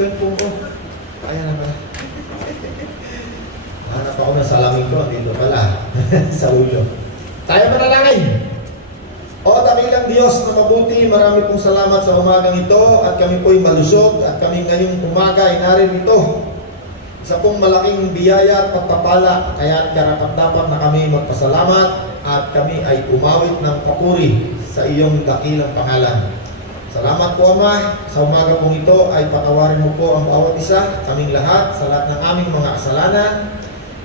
cellphone ko. Kaya na pala. Hanap ako ng salamin ko. Dito pala. Sa ulo. Tayo manalangin. O dakilang Diyos na mabuti, marami pong salamat sa umagang ito at kami po'y malusog at kami ngayong umaga ay naririto. Isa pong malaking biyaya at pagpapala, kaya karapat-dapat na kami magpasalamat at kami ay umawit ng papuri sa iyong dakilang pangalan. Salamat po Ama, sa umaga pong ito ay patawarin mo po ang bawat isa, kaming lahat, sa lahat ng aming mga kasalanan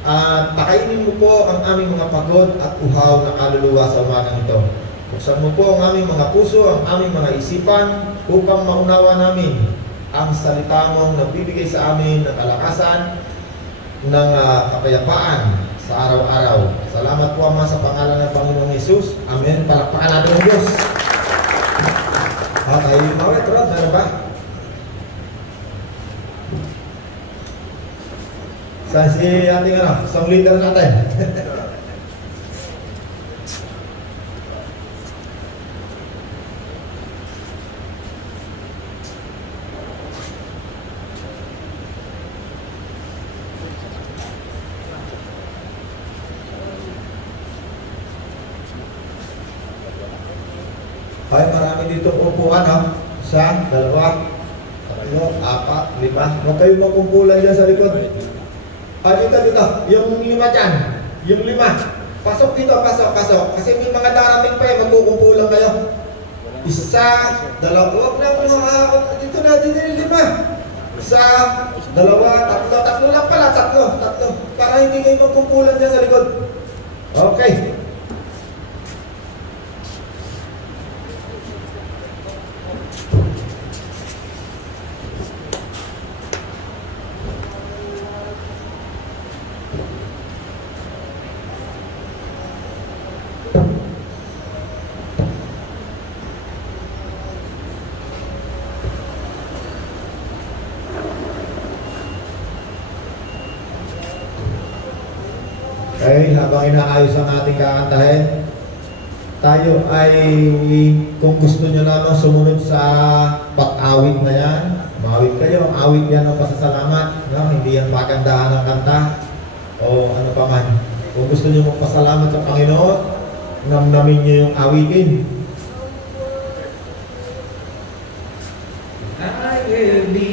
at pakainin mo po ang aming mga pagod at uhaw na kaluluwa sa umagang ito. Buksan mo po ang aming mga puso, ang aming mga isipan upang maunawa namin ang salita mong nagbibigay sa amin ng kalakasan, ng kapayapaan sa araw-araw. Salamat po Ama sa pangalan ng Panginoong Hesus. Amen. Palakpakan natin ang Diyos. Tayo yung mawet, Rod. Meron ba? Saan si ating song leader natin? Ay, marami dito upuan, ha? Isa, dalawa, tatlo, apat, lima. Huwag kayong makumpulan dyan sa likod. Dito. Yung lima dyan. Yung lima. Pasok dito, pasok. Kasi may mga darating pa magkukumpulan kayo. Isa, dalawa. Huwag na, dito yung lima. Isa, dalawa, tatlo lang pala, tatlo. Para hindi kayo magkumpulan dyan sa likod. Okay. Okay, habang inaayos ang ating kakantahin, tayo ay, kung gusto nyo lamang sumunod sa pag-awit na yan, mawit kayo, ang awit yan ng pasasalamat, no? Hindi yan pagandahan ng kanta o ano pa man. Kung gusto nyo magpasalamat sa Panginoon, namnamin nyo yung awitin. I will be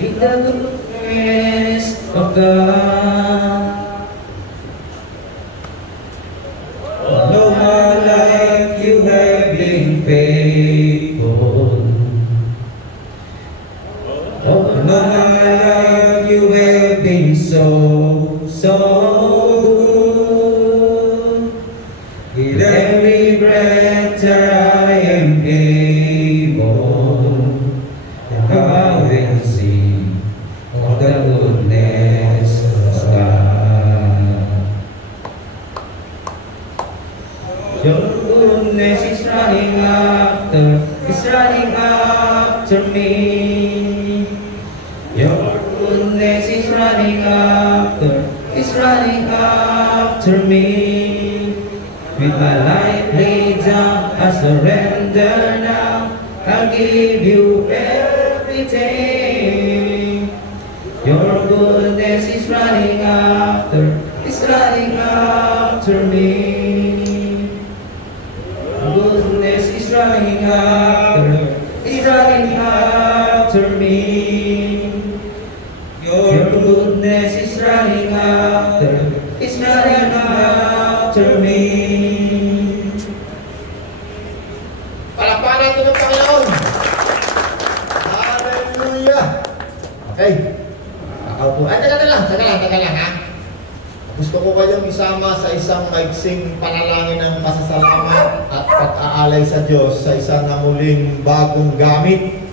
in the goodness of God. No more life you have been faithful. Oh, no more life you have been so good. With every breath I am able, and I will sing of the goodness of God. Your goodness is running after me. Your goodness is running after me. With my life laid down, I surrender now. I'll give you everything. Your goodness is running after me. Goodness is running after me. Your goodness is running after me. Palakpakan natin ang Panginoon. Hallelujah. Okay. Kakaupo. Taga lang ha. Gusto ko kayong isama sa isang maiksing panalangin ng pasasalamat at pag-aalay sa Diyos sa isang na muling bagong gamit.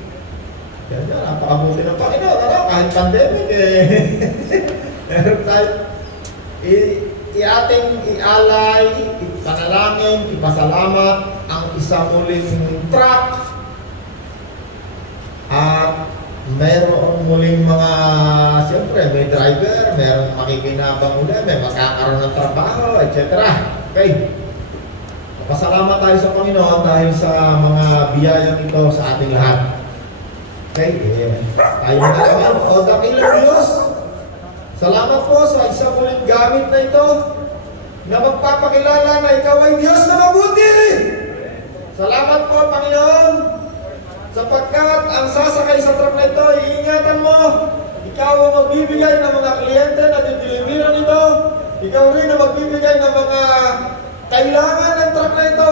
Yan, napakabuti ng Panginoon. Kahit pandemic meron tayo ating ialay, ipanalangin, ipasalamat ang isang muling truck at mayroong muling mga, siyempre may driver, mayroong makikinabang ulit, may makakaroon ng trabaho, etc. Okay. Pasalamat tayo sa Panginoon dahil sa mga biyayang ito sa ating lahat. Okay, tayo na naman. O dakilang Diyos, salamat po sa isang ulit gamit na ito na magpapakilala na ikaw ay Diyos na mabuti. Salamat po, Panginoon, sapagkat ang sasakay sa truck na ito, iingatan mo. Ikaw ang magbibigay ng mga kliyente na dideliveran nito. Ikaw rin ang magbibigay ng mga kailangan ng truck na ito,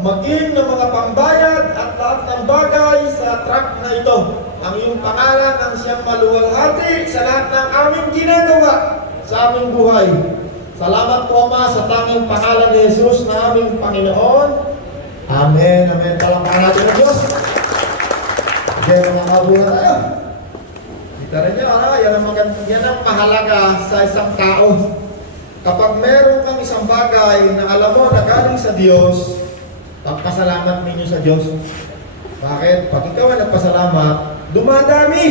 maging ng mga pambayad at lahat ng bagay sa truck na ito. Ang iyong pangalan ang siyang maluwalhati sa lahat ng aming ginagawa sa aming buhay. Salamat po, Ama, sa tanging pangalan ni Jesus na aming Panginoon. Amen. Amen. Palakpakan natin ang Diyos. Diyan ang makabuha tayo. Kita rin nyo, yan ang mahalaga sa isang tao. Kapag meron kang isang bagay na alam mo na galing sa Diyos, pagpasalamat ninyo sa Diyos. Bakit? Pag ikaw ay nagpasalamat, dumadami.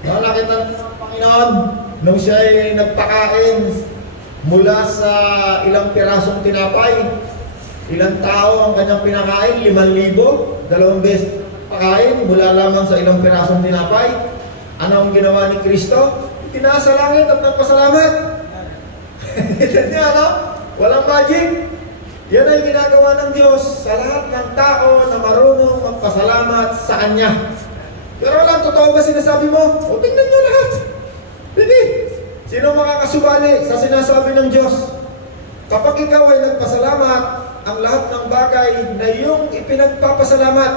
Nakita ng Panginoon nung siya ay nagpakain mula sa ilang pirasong tinapay. Ilang tao ang kanyang pinakain? 5,000. 2 beses pakain mula lamang sa ilang pirasong tinapay. Ano ang ginawa ni Kristo? Itinaas sa langit at nagpasalamat. Hindi ano? Walang magic. Yan ay ginagawa ng Diyos sa lahat ng tao na marunong magpasalamat sa Kanya. Pero alam, totoo ba sinasabi mo? O tingnan nyo lahat. Hindi. Sino makakasubali sa sinasabi ng Diyos? Kapag ikaw ay nagpasalamat, ang lahat ng bagay na iyong ipinagpapasalamat,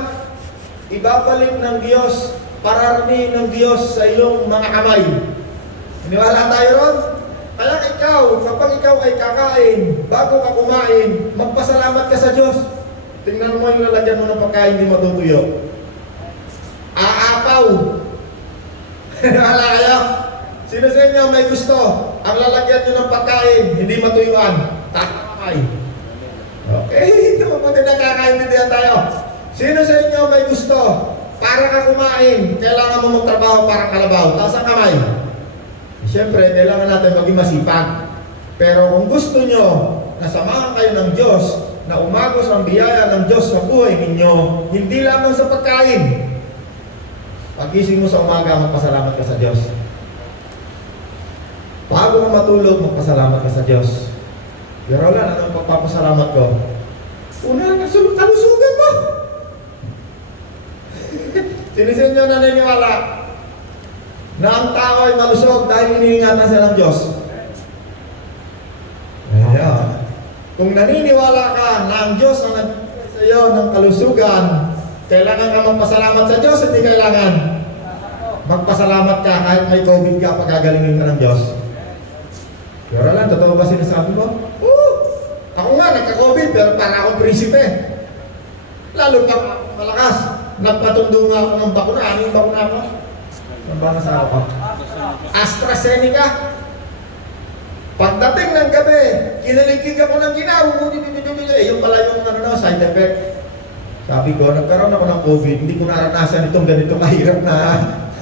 ibabalik ng Diyos, pararamihin ng Diyos sa iyong mga kamay. Iniwala tayo ron? Kaya ikaw, kapag ikaw ay kakain, bago ka kumain, magpasalamat ka sa Diyos. Tingnan mo yung lalagyan mo ng pagkain, hindi matutuyo. Aapaw. Iniwala kayo? Sino sa inyo may gusto? Ang lalagyan nyo ng pagkain, hindi matuyuan. Takamay. Okay, ito mabuti na kakaintindihan tayo. Sino sa inyo may gusto? Para ka kumain, kailangan mo magtrabaho para kalabaw. Taas ang kamay. Siyempre, kailangan natin maging masipag. Pero kung gusto nyo na samahan kayo ng Diyos, na umagos ang biyaya ng Diyos sa buhay ninyo, hindi lamang sa pagkain. Pagising mo sa umaga, magpasalamat ka sa Diyos. Bago ka matulog, magpasalamat ka sa Diyos. Pero wala, anong pagpapasalamat ko? Una, kalusugan mo! Sinisin nyo naniniwala na ang tao ay malusog dahil iniingatan siya ng Diyos. Ayan. Kung naniniwala ka na ang Diyos ang nagbibigay sa iyo ng kalusugan, kailangan ka magpasalamat sa Diyos, hindi kailangan. Magpasalamat ka kahit may COVID ka, pagagalingin ka ng Diyos. Pero lang, totoo ba sinasabi mo? Ako nga, nagka-COVID, pero para akong prinsipe. Lalo ka malakas. Nagpatundo nga ako ng bakuna. Ano yung bakuna ako? Ang ba nasa ako? AstraZeneca. Pagdating ng gabi, kinaligig ako ng ginaw. Yung pala yung side effect. Sabi ko, nagkaroon ako ng COVID. Hindi ko naranasan itong ganito kahirap na.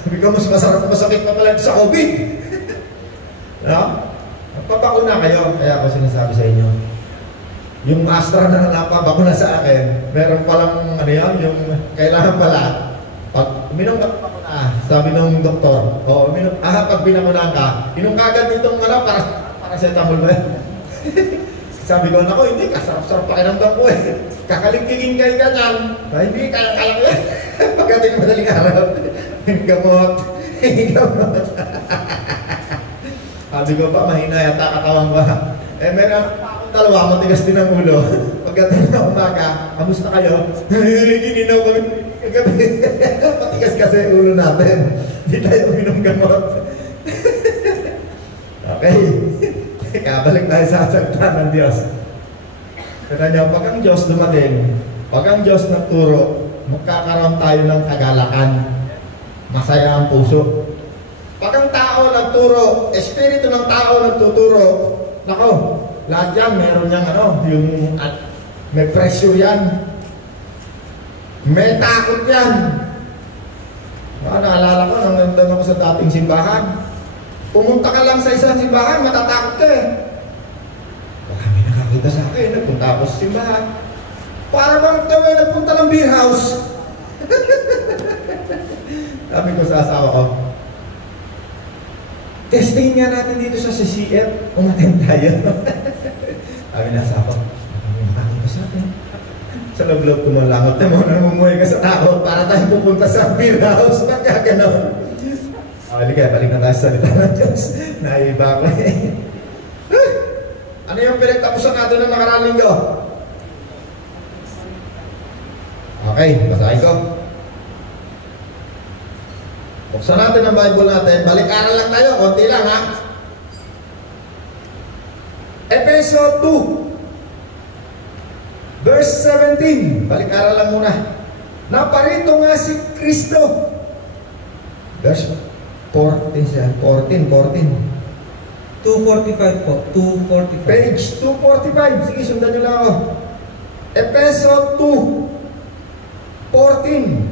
Sabi ko, mas masarap, masakit pa pala sa COVID. No? Magpapakuna kayo. Kaya ako sinasabi sa inyo. Yung Astra na napabakuna sa akin, meron palang ano yan, yung kailangan pala, pag uminom ka pakuna, sabi ng doktor, pag binakunan ka, inom ka agad itong paracetamol ba? Sabi ko, nako, hindi, kasarap-sarap pakinamdam ko eh. Kakaligtigin kayo ganyan, hindi, kaya-kaya ko yan. Pagdating madaling araw, gamot. Sabi ko pa, mahina yata katawan ba? Meron dalawa, matigas din ang ulo. Pagdating na umaga, kamusta kayo? Gininaw kami kagabi. Matigas kasi ang ulo natin. Hindi tayo uminom gamot. Okay. Kabalik tayo sa salita ng Diyos. Kaya niyo, pag ang Diyos dumating, pag ang Diyos nagturo, magkakaroon tayo ng kagalakan. Masaya ang puso. Pag ang tao nagturo, espiritu ng tao nagtuturo, nako, lahat yan, meron niyang yung may pressure yan. May takot yan. Naalala ko, nang nandun ako sa dating simbahan, pumunta ka lang sa isang simbahan, matatakot ka eh. Baka may nakakita sa akin, nagpunta ako sa simbahan. Para bang ito nagpunta ng beer house. Sabi ko sa asawa ko, testing nga natin dito sa CCF, umaten tayo. Sabi na asawa ko, umaten ka sa atin. Sa loob-loob ko man langot na mo, namumuhay ka sa tao para tayo pupunta sa beer house. Bakit gano'n? Halika, balik na tayo sa salita ng Diyos. Naiba ko eh. Ano yung pinagtapusan natin ng nakaraang linggo? Okay, basahin ko. Buksan natin ang Bible natin. Balik-aral lang tayo, konti lang ha. Efeso 2 verse 17. Balik-aral lang muna. Naparito nga si Kristo. Verse 14. 245 po. 245. Page 245. Sige, sundan nyo lang ako. Efeso 2:14.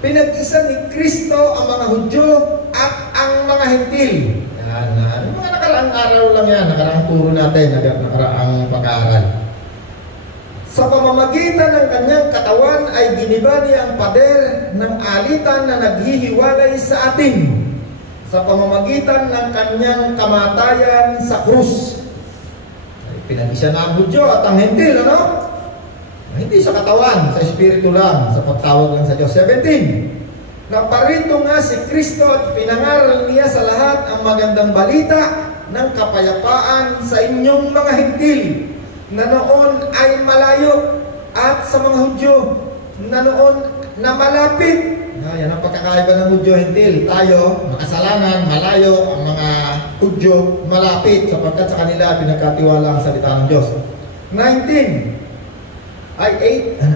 Pinag-isa ni Kristo ang mga Hudyo at ang mga Hentil. Yan. Mga nakaraang araw lang yan. Nakaraang turo natin. Nakaraang pag-aaral. Sa pamamagitan ng kanyang katawan ay giniba niya ang pader ng alitan na naghihiwalay sa atin. Sa pamamagitan ng kanyang kamatayan sa krus. Pinag-isa na ang Hudyo at ang Hentil, ano? Hindi sa katawan, sa espiritu lang, sa pagtawag lang sa Diyos. 17. Naparito nga si Kristo at pinangaral niya sa lahat ang magandang balita ng kapayapaan sa inyong mga Hentil na noon ay malayo at sa mga Hudyo na noon na malapit. Yan ang pagkakaiba ng Hudyo Hentil. Tayo, makasalanan, malayo. Ang mga Hudyo, malapit sapagkat sa kanila pinagkatiwala ang salita ng Diyos. 19. Ay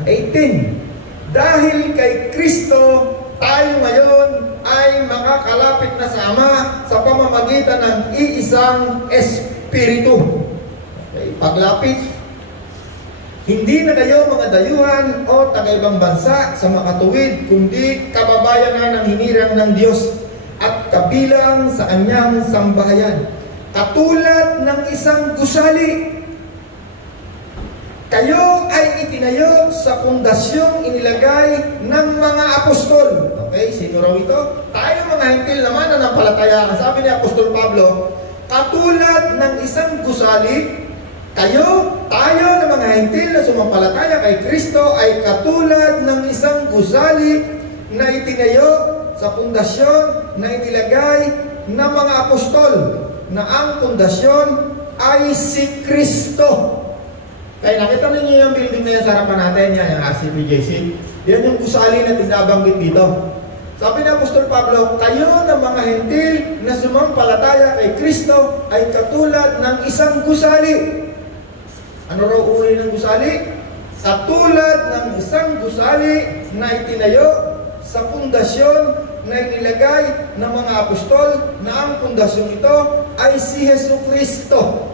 18. Dahil kay Kristo, tayo ngayon ay makakalapit na sa Ama sa pamamagitan ng iisang Espiritu. Okay, paglapit. Hindi na kayo mga dayuhan o taga-ibang bansa sa makatuwid, kundi kababayan na ng hinirang ng Diyos at kabilang sa kanyang sambahayan. Katulad ng isang gusali, kayo ay itinayo sa pundasyong inilagay ng mga apostol. Okay, sino raw ito? Tayo mga Hentil naman na nampalataya. Sabi ni Apostol Pablo, katulad ng isang gusali, tayo na mga Hentil na sumampalataya kay Kristo ay katulad ng isang gusali na itinayo sa pundasyon na inilagay ng mga apostol, na ang pundasyon ay si Kristo. Kaya nakita ninyo yung building na yan sa harapan natin, yan, yung RCPJC. Yan yung gusali na tinabanggit dito. Sabi ni Apostol Pablo, kayo na mga Hentil na sumampalataya kay Kristo ay katulad ng isang gusali. Ano raw uri ng gusali? Katulad ng isang gusali na itinayo sa pundasyon na inilagay ng mga apostol, na ang pundasyon ito ay si Jesucristo.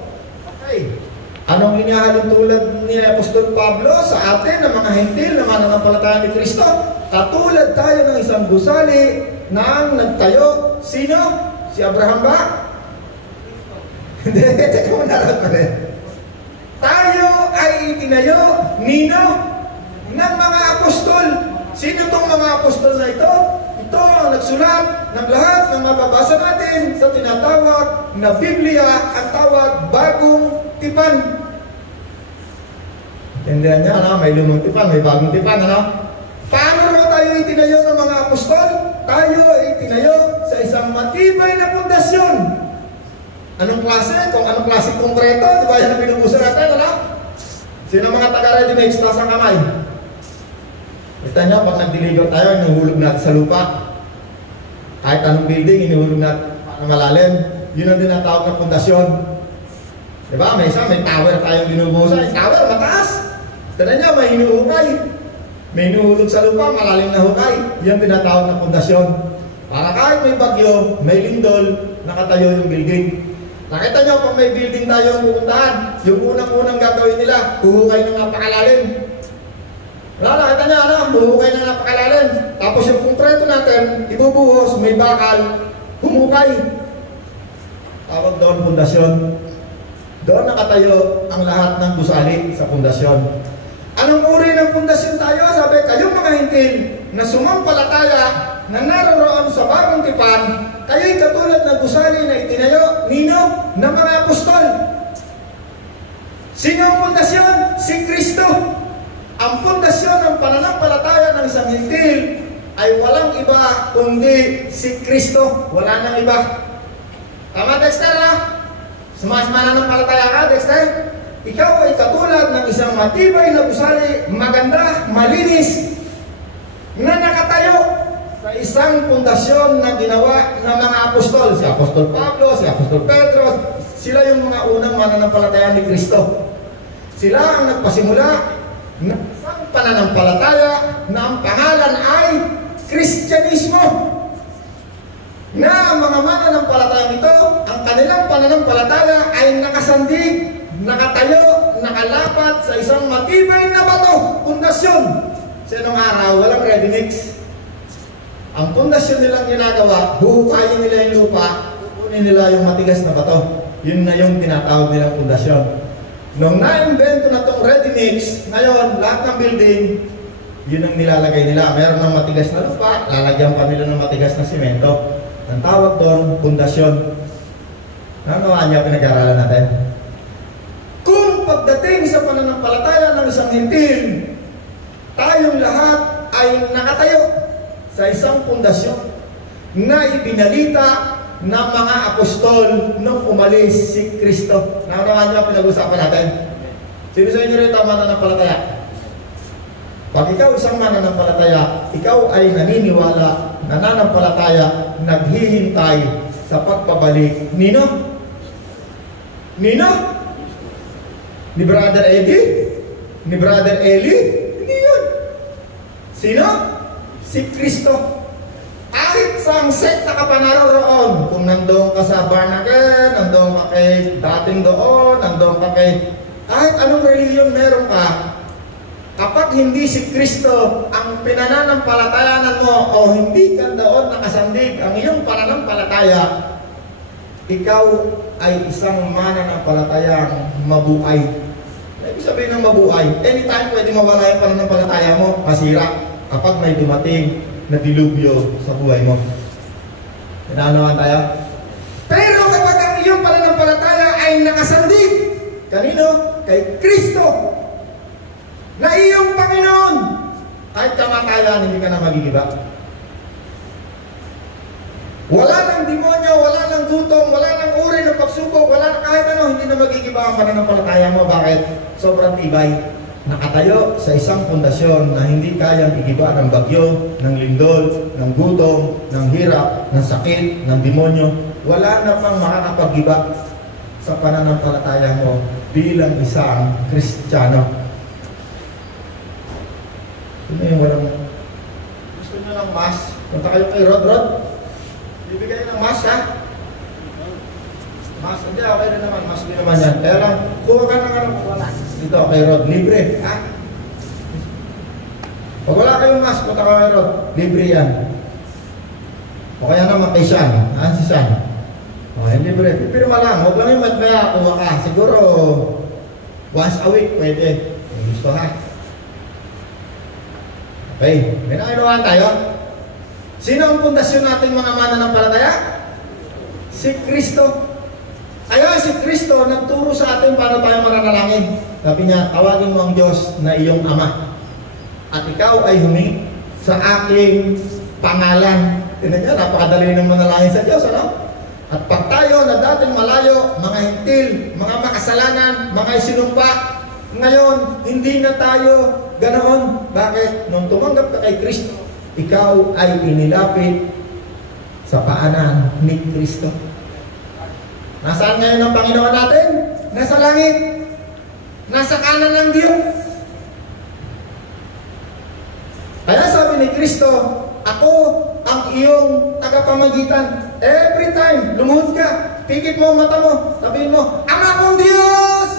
Okay. Anong inihalin tulad ni Apostol Pablo sa atin na mga Hentil na mananampalataya ni Kristo? Katulad tayo ng isang gusali na ang nagtayo. Sino? Si Abraham ba? Hindi, teka mo nalang pa rin. Tayo ay itinayo, nino, ng mga apostol. Sino itong mga apostol na ito? Ito ang nagsulat ng lahat ng mababasa natin sa tinatawag na Biblia, ang tawag bagong tipan. Tindihan niya, ano? May lumang tipan, may bagong tipan, ano? Paano raw tayo itinayo ng mga apostol? Tayo ay itinayo sa isang matibay na pundasyon. Anong klase? Kung anong klase konkreto, di ba yan ang pinupusan natin, ano? Sino mga taga-ready mix, taas ang kamay? Kita niyo, pag nag-deliver tayo, inuhulog natin sa lupa. Kahit anong building, inuhulog natin malalim. Yun ang tinatawag na pundasyon. Di ba? May tower tayong binubusan. Yung tower, mataas. Tignan niya, may hinuhukay. May hinuhulog sa lupa, malalim na hukay. Yan tinatawag na pundasyon. Para kahit may bagyo, may lindol, nakatayo yung building. Nakita nyo, kung may building tayo ang pupuntahan, yung unang-unang gagawin nila, huhukay ng napakalalim. Nakita nyo, ano? Huhukay ng napakalalim. Tapos yung konkreto natin, ibubuhos, may bakal, humukay. Tawag doon pundasyon. Doon nakatayo ang lahat ng gusali sa pundasyon. Anong uri ng pundasyon tayo? Sabi, kayong mga Hentil na sumampalataya na naroroon sa bagong tipan, kayo'y katulad ng gusali na itinayo, nino, ng mga apostol. Sino ang pundasyon? Si Kristo. Ang pundasyon ng pananampalataya ng isang Hintil ay walang iba kundi si Kristo. Wala nang iba. Tama, Dexter, ha? Mananampalataya ka, Dexter? Ikaw ay katulad ng isang matibay na gusali, maganda, malinis, na nakatayo sa isang pundasyon na ginawa ng mga apostol. Si Apostol Pablo, si Apostol Pedro, sila yung mga unang mananampalataya ni Kristo. Sila ang nagpasimula ng isang pananampalataya na ang pangalan ay Kristyanismo. Na ang mga mananampalataya nito, ang kanilang pananampalataya ay nakasandig, nakatayo, nakalapat sa isang matibay na bato, pundasyon. Sa anong araw, walang ready mix. Ang pundasyon nilang ginagawa, buhukayin nila yung lupa, kukunin nila yung matigas na bato. Yun na yung tinatawag nilang pundasyon. Nung na-invento na itong ready mix, ngayon, lahat ng building, yun ang nilalagay nila. Meron ng matigas na lupa, lalagyan pa nila ng matigas na simento. Ang tawag doon, pundasyon. Ano niya pinag-aralan natin? Kung pagdating sa pananampalataya ng isang Hintil, tayong lahat ay nakatayo sa isang pundasyon na ibinalita ng mga apostol nung umalis si Kristo. Ano niya pinag-usapan natin? Sino sa inyo rin ang mananampalataya? Pag ikaw isang mananampalataya, ikaw ay naniniwala, nananampalataya, naghihintay sa pagpabalik. Nino? Nino? Ni Brother Eddie? Ni Brother Eli? Hindi yun. Sino? Si Kristo. Kahit sa ang sekta ka pa naroon, kung nandoon ka sa Barnacle, nandoon ka kay dating doon, nandoon ka kay kahit anong reliyon meron ka, kapag hindi si Kristo ang pinananampalatayanan mo o hindi ka doon nakasandig ang iyong pananampalataya, ikaw ay isang mananampalatayang mabuhay. Ibig sabihin ng mabuhay, anytime pwede mawala yung pananampalataya mo, masira kapag may dumating na dilubyo sa buhay mo. Pinanawan tayo? Pero kapag ang iyong pananampalataya ay nakasandig, kanino? Kay Kristo, na iyong Panginoon, kahit kamatayan, hindi ka na magigiba. Wala ng demonyo, wala ng gutom, wala ng uri ng pagsubok, wala ng kahit ano, hindi na magigiba ang pananampalataya mo. Bakit? Sobrang tibay. Nakatayo sa isang pundasyon na hindi kayang igiba ng bagyo, ng lindol, ng gutom, ng hirap, ng sakit, ng demonyo. Wala na pang makakapag-giba sa pananampalataya mo bilang isang Kristiyano. Sino yung walang gusto nyo ng mask? Punta kayo kay Rod. Bibigay ng mask, ha? Mask, hindi, okay na naman. Mask din naman yan. Kaya lang, kuha ka ng ano. Dito, kay Rod. Libre, ha? Pag wala kayong mask, punta ka kay Rod. Libre yan. O kaya naman kay Sean. Ha? Si Sean. O, yan libre. Pipirma lang. Huwag lang yung matmaya. Kuha ka. Siguro, once a week, pwede. May gusto, ha? Okay. May nakinuhan tayo. Sino ang pundasyon nating mga mananampalataya? Si Kristo. Kaya si Kristo nagturo sa atin paano tayo mananalangin. Sabi niya, tawagin mo ang Diyos na iyong Ama. At ikaw ay humingi sa aking pangalan. Tingnan niyo, napakadali ng manalangin sa Diyos, ano? At pag tayo na dating malayo, mga hintil, mga makasalanan, mga isinumpa, ngayon, hindi na tayo ganoon. Bakit? Nung tumanggap ka kay Kristo, ikaw ay inilapit sa paanan ni Kristo. Nasaan ngayon ang Panginoon natin? Nasa langit. Nasa kanan ng Diyos. Kaya sabi ni Kristo, ako ang iyong tagapamagitan. Every time, lumuhod ka, pikit mo ang mata mo, sabihin mo, Ama kong Diyos!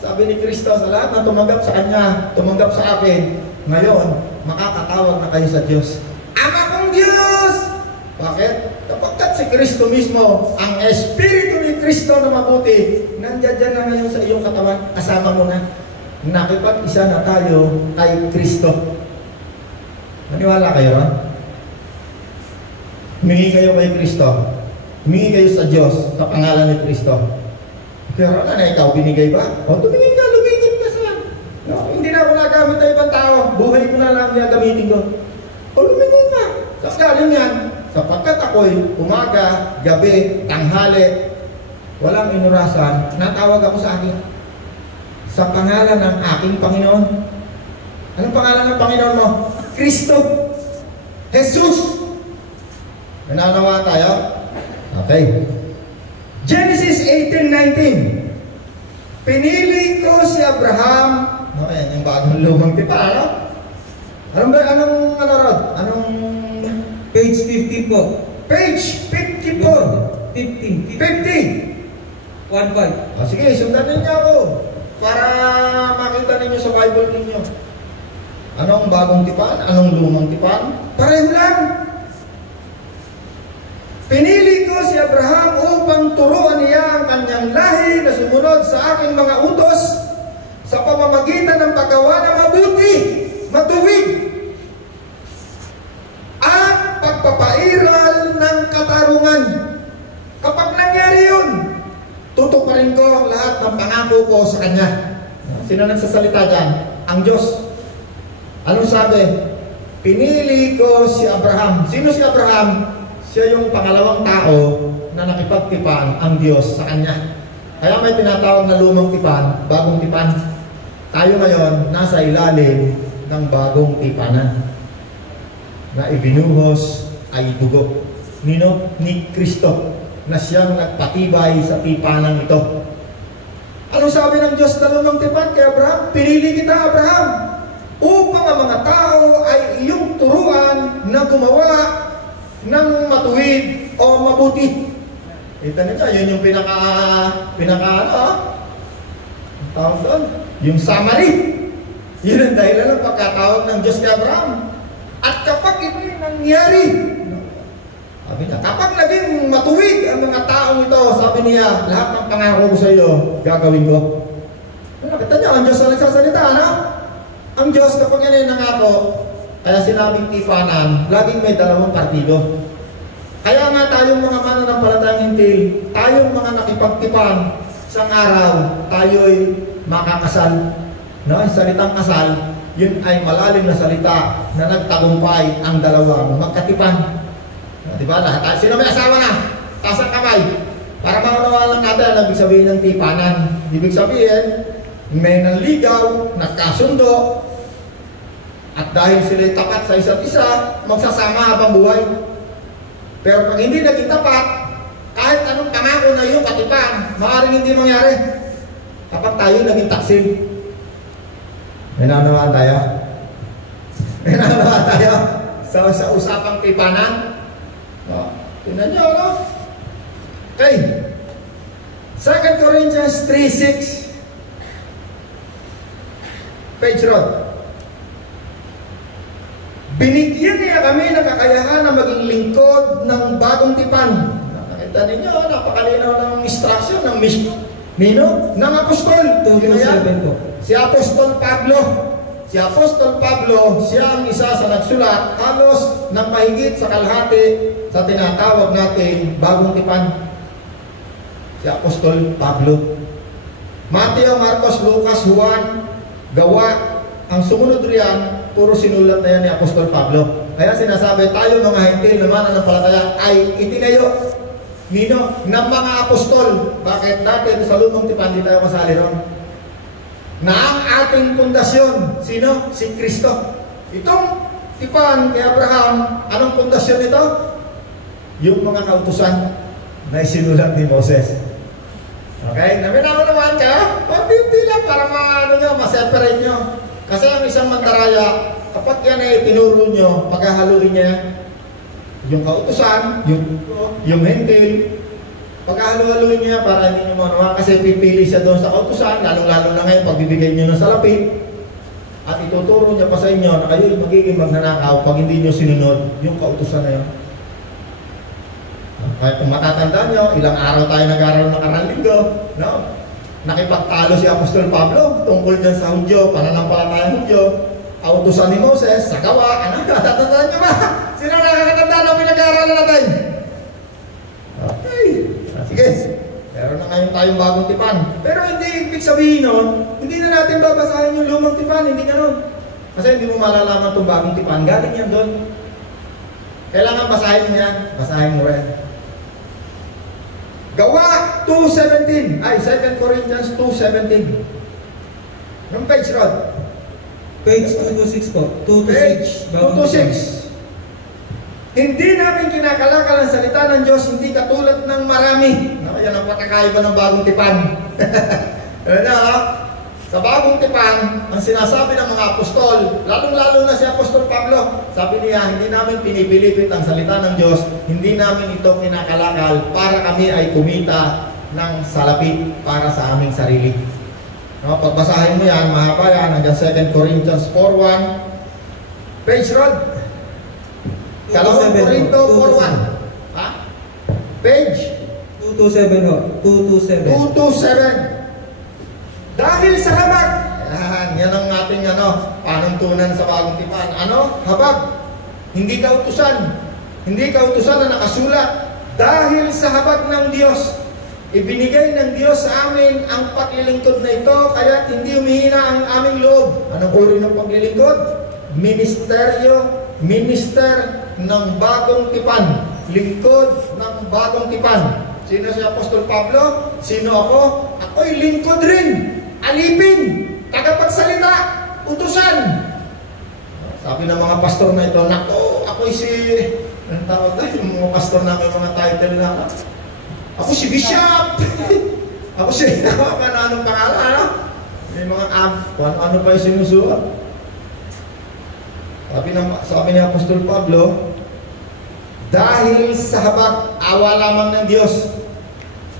Sabi ni Kristo sa lahat na tumanggap sa Kanya, tumanggap sa akin, ngayon, makakatawag na kayo sa Diyos. Ama kong Diyos! Bakit? Kapagkat si Kristo mismo, ang Espiritu ni Kristo na mabuti, nandiyan na ngayon sa iyong katawan, kasama mo na. Nakipag-isa na tayo kay Kristo. Maniwala kayo, ha? Humingi kayo kay Kristo. Humingi kayo sa Diyos sa pangalan ni Kristo. Pero na ikaw, binigay ba? O tumingin ka, lumingin ka sa no, hindi na ako nagamit na ibang tao. Buhay ko na lang niya gamitin ko. O lumingin ka. Sa galing yan. Sapagkat ako'y umaga, gabi, tanghali, walang inurasan, natawag ako sa akin. Sa pangalan ng aking Panginoon. Anong pangalan ng Panginoon mo? Kristo. Jesus. Nananawa tayo? Okay. Genesis 18:19. Pinili ko si Abraham. No, yan yung bagong lumang tipa, ano? Anong Page 50 po. page 54. 50. 50. 1-5. Sige, sundan ninyo ako para makita ninyo sa Bible ninyo. Anong bagong tipan? Anong lumang tipan? Pareho lang. Pinili ko si Abraham upang turuan niya ang kanyang lahi na sumunod sa aking mga utos sa pamamagitan ng paggawa ng mabuti, matuwid, at pagpapairal ng katarungan. Kapag nangyari yun, tutuparin ko ang lahat ng pangako ko sa kanya. Sino nagsasalita dyan? Ang Diyos. Anong sabi? Pinili ko si Abraham. Sino si Abraham? Siya yung pangalawang tao na nakipagtipan ang Diyos sa kanya. Kaya may tinatawag na lumang tipan, bagong tipan. Tayo ngayon nasa ilalim ng bagong tipanan na ibinuhos ay dugo ni Kristo na siyang nagpatibay sa tipanan ito. Anong sabi ng Diyos na lumang tipan kay Abraham? Pinili kita, Abraham, upang ang mga tao ay iyong turuan na gumawa ng matuwid o mabuti. Kita niyo, yun yung pinaka tawag doon, yung summary. Yun ang dahilan ng pagkatawag ng Diyos kay Abraham. At kapag ito nangyari, sabi niya, kapag naging matuwid ang mga taong ito, sabi niya, lahat ng pangako ko sa iyo, gagawin ko. Kita niyo, ang Diyos na nagsasalita, ano? Ang Diyos, kapag yan ay nangako, kaya sinabing tipanan, laging may dalawang partido. Kaya nga tayong mga mananampalatayang hintil, tayong mga nakipagtipan, isang araw, tayo'y makakasal. No? Yung salitang kasal, yun ay malalim na salita na nagtagumpay ang dalawang magkatipan. Diba? Sino may asawa na? Taas ang kamay. Para maunawa lang natin ang ibig sabihin ng tipanan. Ibig sabihin, may nanligaw, nagkasundo, at dahil sila'y tapat sa isa't isa, magsasama habang buhay. Pero pag hindi naging tapat, kahit anong pangako na iyong katipan, maaaring hindi mangyari kapag tayo naging taksil. May nanawaan tayo? May nanawaan tayo sa usapang tipanan? Tingnan nyo, ano? Okay. 2 Corinthians 3:6. Page Rod. Binigyan niya kami ng kakayahan na maging lingkod ng bagong tipan. Nakita ninyo, napakalinaw ng instruction ng Nino? Ng apostol. 2:7 po. Si Apostol Pablo. Si Apostol Pablo, siya ang isa sa nagsulat halos ng mahigit sa kalahati sa tinatawag natin bagong tipan. Si Apostol Pablo. Mateo, Marcos, Lucas, Juan, Gawa, ang sumunod riyan, puro sinulat na yan ni Apostol Pablo. Kaya sinasabi tayo mga hintil na mananampalataya ay itinayo nino ng mga apostol. Bakit natin sa lumang tipan di tayo masali ron? Na ang ating pundasyon, sino? Si Kristo. Itong tipan kay Abraham, anong pundasyon nito? Yung mga kautusan na isinulat ni Moses. Okay? Naminaw naman ka, pag-unti lang para ma-separate nyo. Kasi ang isang mandaraya, kapag yan ay tinuro nyo, paghahaluin niya yung kautusan, yung hentil, paghahaluin niya para hindi nyo manuha, kasi pipili siya doon sa kautusan, lalong-lalo na ngayon, pagbibigay nyo ng salapi, at ituturo niya pa sa inyo na kayo magiging magnanakaw pag hindi nyo sinunod yung kautusan na yun. Kaya kung matatandaan nyo, ilang araw tayo nag-aaral ng Linggo, no? Nakipagtalo si Apostol Pablo tungkol dyan sa Hudyo, pananampalatayang Hudyo, kautusan ni Moses, sa Gawa, ano? Tatandaan nyo ba? Sino nakakatanda na pinag-aaralan natin? meron tayong bagong tipan. Pero hindi ibig sabihin nun, hindi na natin babasahin yung lumang tipan, hindi ganun. Kasi hindi mo malalaman itong bagong tipan, galing yan doon. Kailangan basahin niya, basahin mo rin. Gawa 2:17, ay 2 Corinthians 2:17. Yung page, Rod? Page 226 po. 226. Page 226. Hindi namin kinakalakal ang salita ng Diyos, hindi katulad ng marami. Yan ang patakaiba ng bagong tipan. Sa bagong tipan, ang sinasabi ng mga apostol, lalong-lalo na si Apostol Pablo, sabi niya, hindi namin pinipilipit ang salita ng Diyos, hindi namin ito kinakalakal para kami ay kumita ng salapi para sa aming sarili. No, pagbasahin mo yan, mahaba yan, hanggang 2 Corinthians 4:1. Page, Rod. 2 Corinto 4:1. Ha? Page? 227 ho. 227. 227. Dahil sa habag, yan ang ating panuntunan sa bagong tipan. Habag. Hindi kautusan. Hindi kautusan na nakasulat. Dahil sa habag ng Diyos, ibinigay ng Diyos sa amin ang paglilingkod na ito, kaya hindi humihina ang aming loob. Anong uri ng paglilingkod? Minister ng bagong tipan. Lingkod ng bagong tipan. Sino si Apostol Pablo? Sino ako? Ako'y lingkod rin. Alipin, tagapagsalita, utusan. Sabi ng mga pastor na ito, nako, ako'y anong tawag tayo, yung mga pastor na may mga title na, ako si Bishop, ako si, anong pangalan, may mga kung ano pa yung sinusuot. Sabi ni Apostol Pablo, dahil sa habag, awa lamang ng Diyos,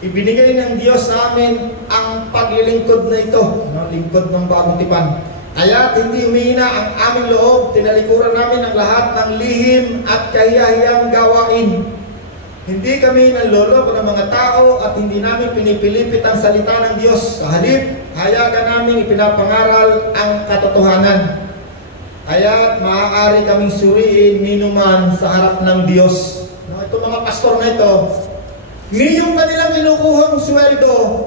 ibinigay ng Diyos sa amin ang paglilingkod na ito, lingkod ng bagong tipan. Kaya hindi humihina ang aming loob, tinalikuran namin ang lahat ng lihim at kahiyahiyang gawain. Hindi kami nanloloko ng mga tao at hindi namin pinipilipit ang salita ng Diyos. Sa halip, hayagan namin ipinapangaral ang katotohanan. Kaya maaari kaming suriin ninuman sa harap ng Diyos. Ito mga pastor na ito, yung kanilang kinukuhang sweldo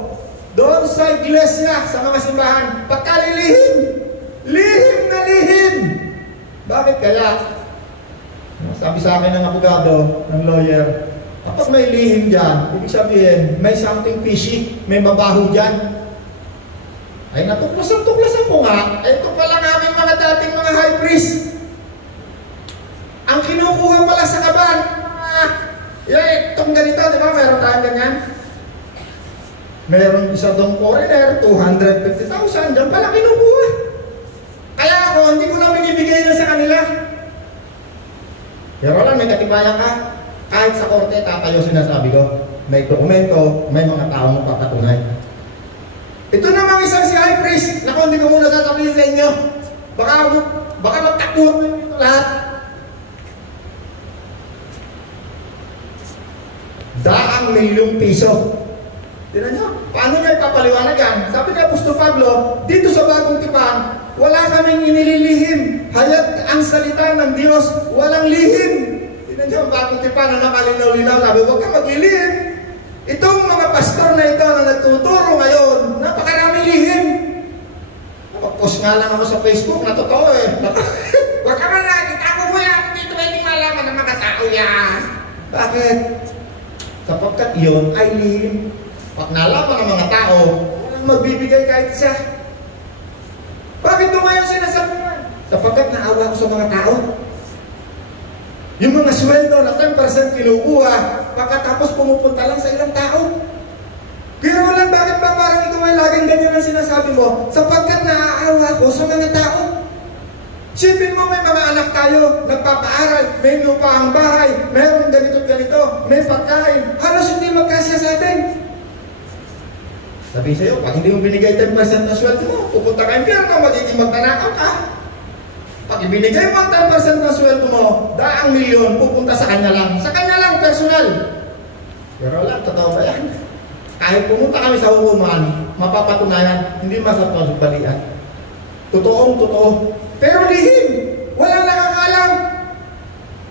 doon sa iglesia, sa mga simbahan, pagkalilihim, lihim na lihim. Bakit kaya? Sabi sa akin ng abogado, ng lawyer, kapag may lihim dyan, ibig sabihin, may something fishy, may mabaho dyan. Ay natuklasan ko nga, ito pala namin mga dating mga high priest. Ang kinukuha pala sa kaban, itong ganito, di ba? Meron tayong ganyan. Meron isa doong foreigner, 250,000. Diyan pala kinukuha. Kaya ako, hindi ko na binibigay na sa kanila. Pero lang, may katibayan ka. Kahit sa korte, tatayo sinasabi ko. May dokumento, may mga taong magpapatunay. Ito namang isang si high priest. Naku, hindi ko muna sasabihin sa inyo. Baka magtakot ito lahat. Daang milyong piso. Tignan nyo, paano niya ipapaliwanag yan? Sabi ni Apostol Pablo, dito sa bagong tipan, wala kaming inililihim. Hayat ang salita ng Diyos, walang lihim. Tignan nyo, ang bagong tipan na nakalinaw-linaw, sabi, huwag kang maglilihim. Itong mga pastor na ito na nagtuturo ngayon, napakaraming lihim. Napag-post nga lang ako sa Facebook, na totoo eh. Huwag ka man lang, itago mo yan, dito hindi malaman ng mga tao yan. Bakit? Sapagkat iyon ay lihim. Pag nalaman ng mga tao, walang magbibigay kahit isa. Bakit tumayo sinasabi mo? Sapagkat naawa ko sa mga tao. Yung mga sweldo na 10% kinukuha, pagkatapos pumupunta lang sa ilang tao. Pero lang, bakit ba parang ito ay laging ganyan ang sinasabi mo? Sapagkat naaawa ko sa mga tao. Sipin mo, may mga anak tayo, nagpapaaral, may lupa ang bahay, mayroong ganito, may pagkain, halos hindi magkasya sa atin. Sabi sa'yo, pag hindi mo binigay 10% na sweldo mo, pupunta ka impyerno, magiging magtanakaw ka. Pag ibinigay mo ang 10% na sweldo mo, daang milyon, pupunta sa kanya lang. Sa kanya lang, personal. Pero lang, totoo ba yan? Kahit pumunta kami sa hukuman, mapapatunayan, hindi masapag balian. Totoong totoo. Pero lihim, walang nakakaalam.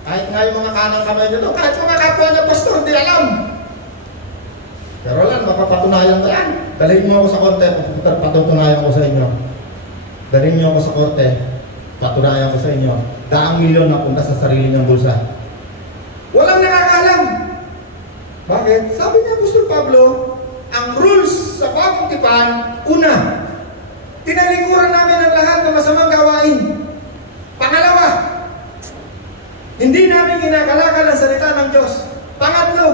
Kahit nga yung mga kanang kamay nyo, kahit mga kapwa na pastor, di alam. Pero lang, makapatunayan ko yan. Dalhin mo ako sa korte, patutunayan ko sa inyo. Dalhin niyo ako sa korte, patunayan ko sa inyo. 100 milyon na punta sa sarili niyang bulsa. Walang nakakaalam. Bakit? Sabi niya Apostol Pablo, ang rules sa bagong tipan, una, tinalikuran namin ang lahat ng masamang gawain. Pangalawa, hindi namin kinakalakal ang salita ng Diyos. Pangatlo,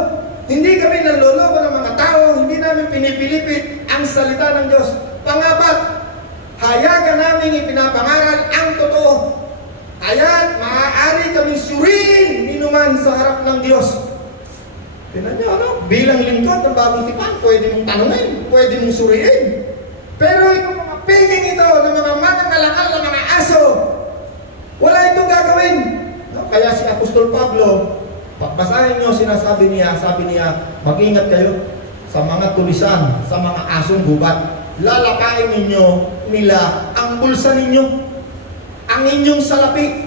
hindi kami nanloloko ng mga tao, hindi namin pinipilipit ang salita ng Diyos. Pangapat, hayagan namin ipinapangaral ang totoo. Kaya't maaari kaming suriin inuman sa harap ng Diyos. Tingnan niyo, ano? Bilang lingkod ng bagong tipan, pwede mong tanungin, pwede mong suriin. Pero yung mga paging ito, ng mga mangangalakal ng mga aso, wala itong gagawin. No? Kaya si Apostol Pablo, pagbasahin niyo, sabi niya, mag-ingat kayo sa mga tulisan, sa mga asong gubat. Lalakain nila ang bulsa ninyo, ang inyong salapi.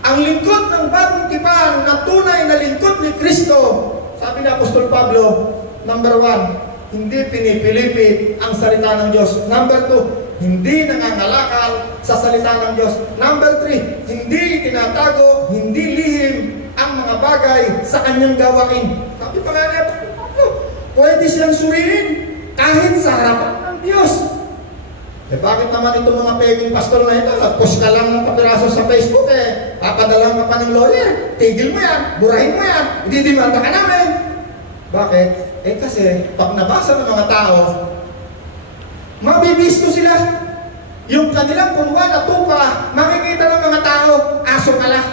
Ang lingkod ng bagong tipan na tunay na lingkod ni Kristo, sabi ni Apostol Pablo, number 1, hindi pinipilipit ang salita ng Diyos. Number 2, hindi nangangalakal sa salita ng Diyos. Number 3, hindi tinatago, hindi lihim ang mga bagay sa kanyang gawain. Sabi pa nga niya, pwede siyang suriin kahit sa harapan ng Diyos. Bakit naman itong mga peging pastor na ito, nag-post ka lang ng kapiraso sa Facebook, papadalang ka pa ng lawyer, tigil mo yan, burahin mo yan, ididimanda ka namin. Bakit? Kasi pag nabasa ng mga tao, mabibisto sila. Yung kanilang kunwa na tupa, makikita ng mga tao, aso ka lang.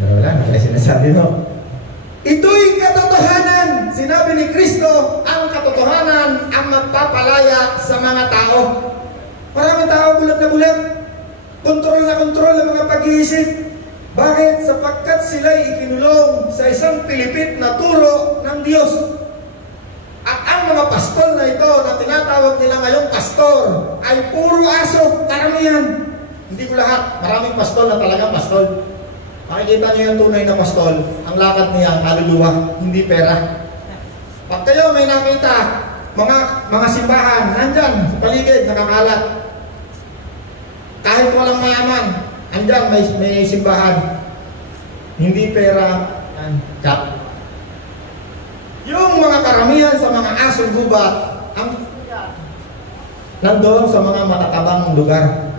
Pero wala, kaya sinasabi mo. Ito'y katotohanan. Sinabi ni Kristo, ang katotohanan ang magpapalaya sa mga tao. Maraming tao bulag na bulag. Kontrol na kontrol ang mga pag-iisip. Bakit? Sapagkat sila'y ikinulong sa isang pilipit na turo ng Diyos. At ang mga pastor na ito na tinatawag nila ngayong pastor ay puro aso, karamihan. Hindi ko lahat. Maraming pastor na talagang pastor. Makikita niyo yung tunay na pastol, ang lakad niya, kaluluwa, hindi pera. Pag kayo may nakita, mga simbahan, nandyan, sa paligid, nakakalat. Kahit walang mayaman, andyan, may simbahan. Hindi pera, kap. Yung mga karamihan sa mga asong gubat, ang nandoon sa mga matatabang lugar,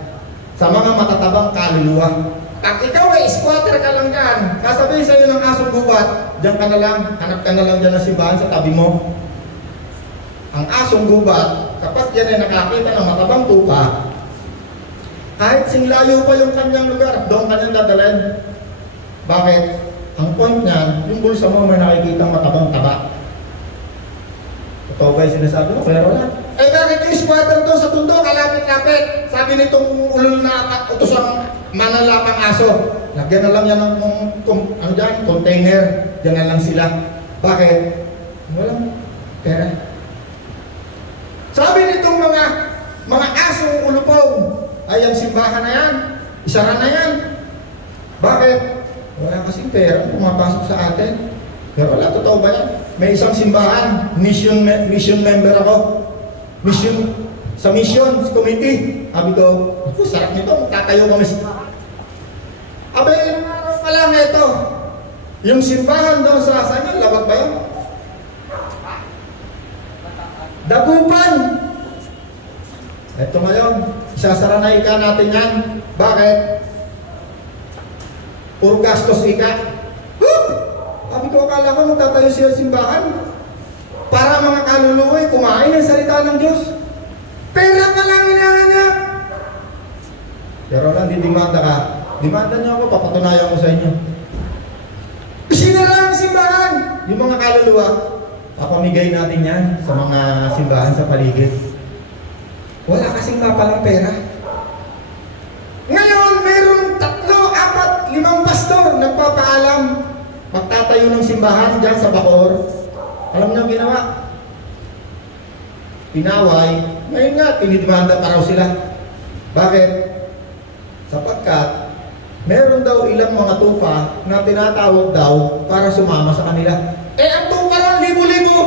sa mga matatabang kaluluwa. Pag ikaw ay squatter ka lang dyan, sasabihin sa'yo ng asong gubat, dyan ka na lang, hanap ka na lang dyan ng simbahan sa tabi mo. Ang asong gubat, kapag yan ay nakakita ng matabang tupa, kahit singlayo pa yung kanyang lugar, doon kanyang dadalhin. Bakit? Ang point niyan, yung bulsa mo may nakikitang matabang taba. Totoo ba yung sinasabi mo? Pero wala. Bakit yung squatter doon sa tundo, kalapit-lapit? Sabi nitong ulol na utosang manalapang aso, lagyan na lang yan ng container, dyan na lang sila. Bakit? Walang pera. Sabi nitong mga asong ulupong, ay ang simbahan na yan, isara na yan. Bakit? Wala kasing pera pumapasok sa atin. Pero wala, totoo ba yan? May isang simbahan, mission member ako. Sa mission committee. Sabi ko, sarap nito, tatayo kami sa abay, ilang araw pa lang ito. Yung simbahan doon sa asan, labag ba yun? Dagupan. Ito ngayon, isasaranay ka natin yan. Bakit? Puro gastos ika. Sabi ko, akala ko magtatayo siya simbahan para mga kaluluwa kumain ng salita ng Diyos. Pera ka lang hinahanap. Pero lang, didimanda ka. Dimanda niyo ako, papatunayan ko sa inyo. Isinara ang simbahan. Yung mga kaluluwa, papamigay natin yan sa mga simbahan sa paligid. Wala kasing mapalang pera. Ngayon, meron 3, 4, 5 pastor nagpapaalam. Magtatayo ng simbahan dyan sa Bacoor. Alam niyo ang ginawa? Pinaway. Ngayon nga, tinidimanda pa raw sila. Bakit? Sapagkat meron daw ilang mga tupa na tinatawag daw para sumama sa kanila. Ang tupa lang, libo-libo.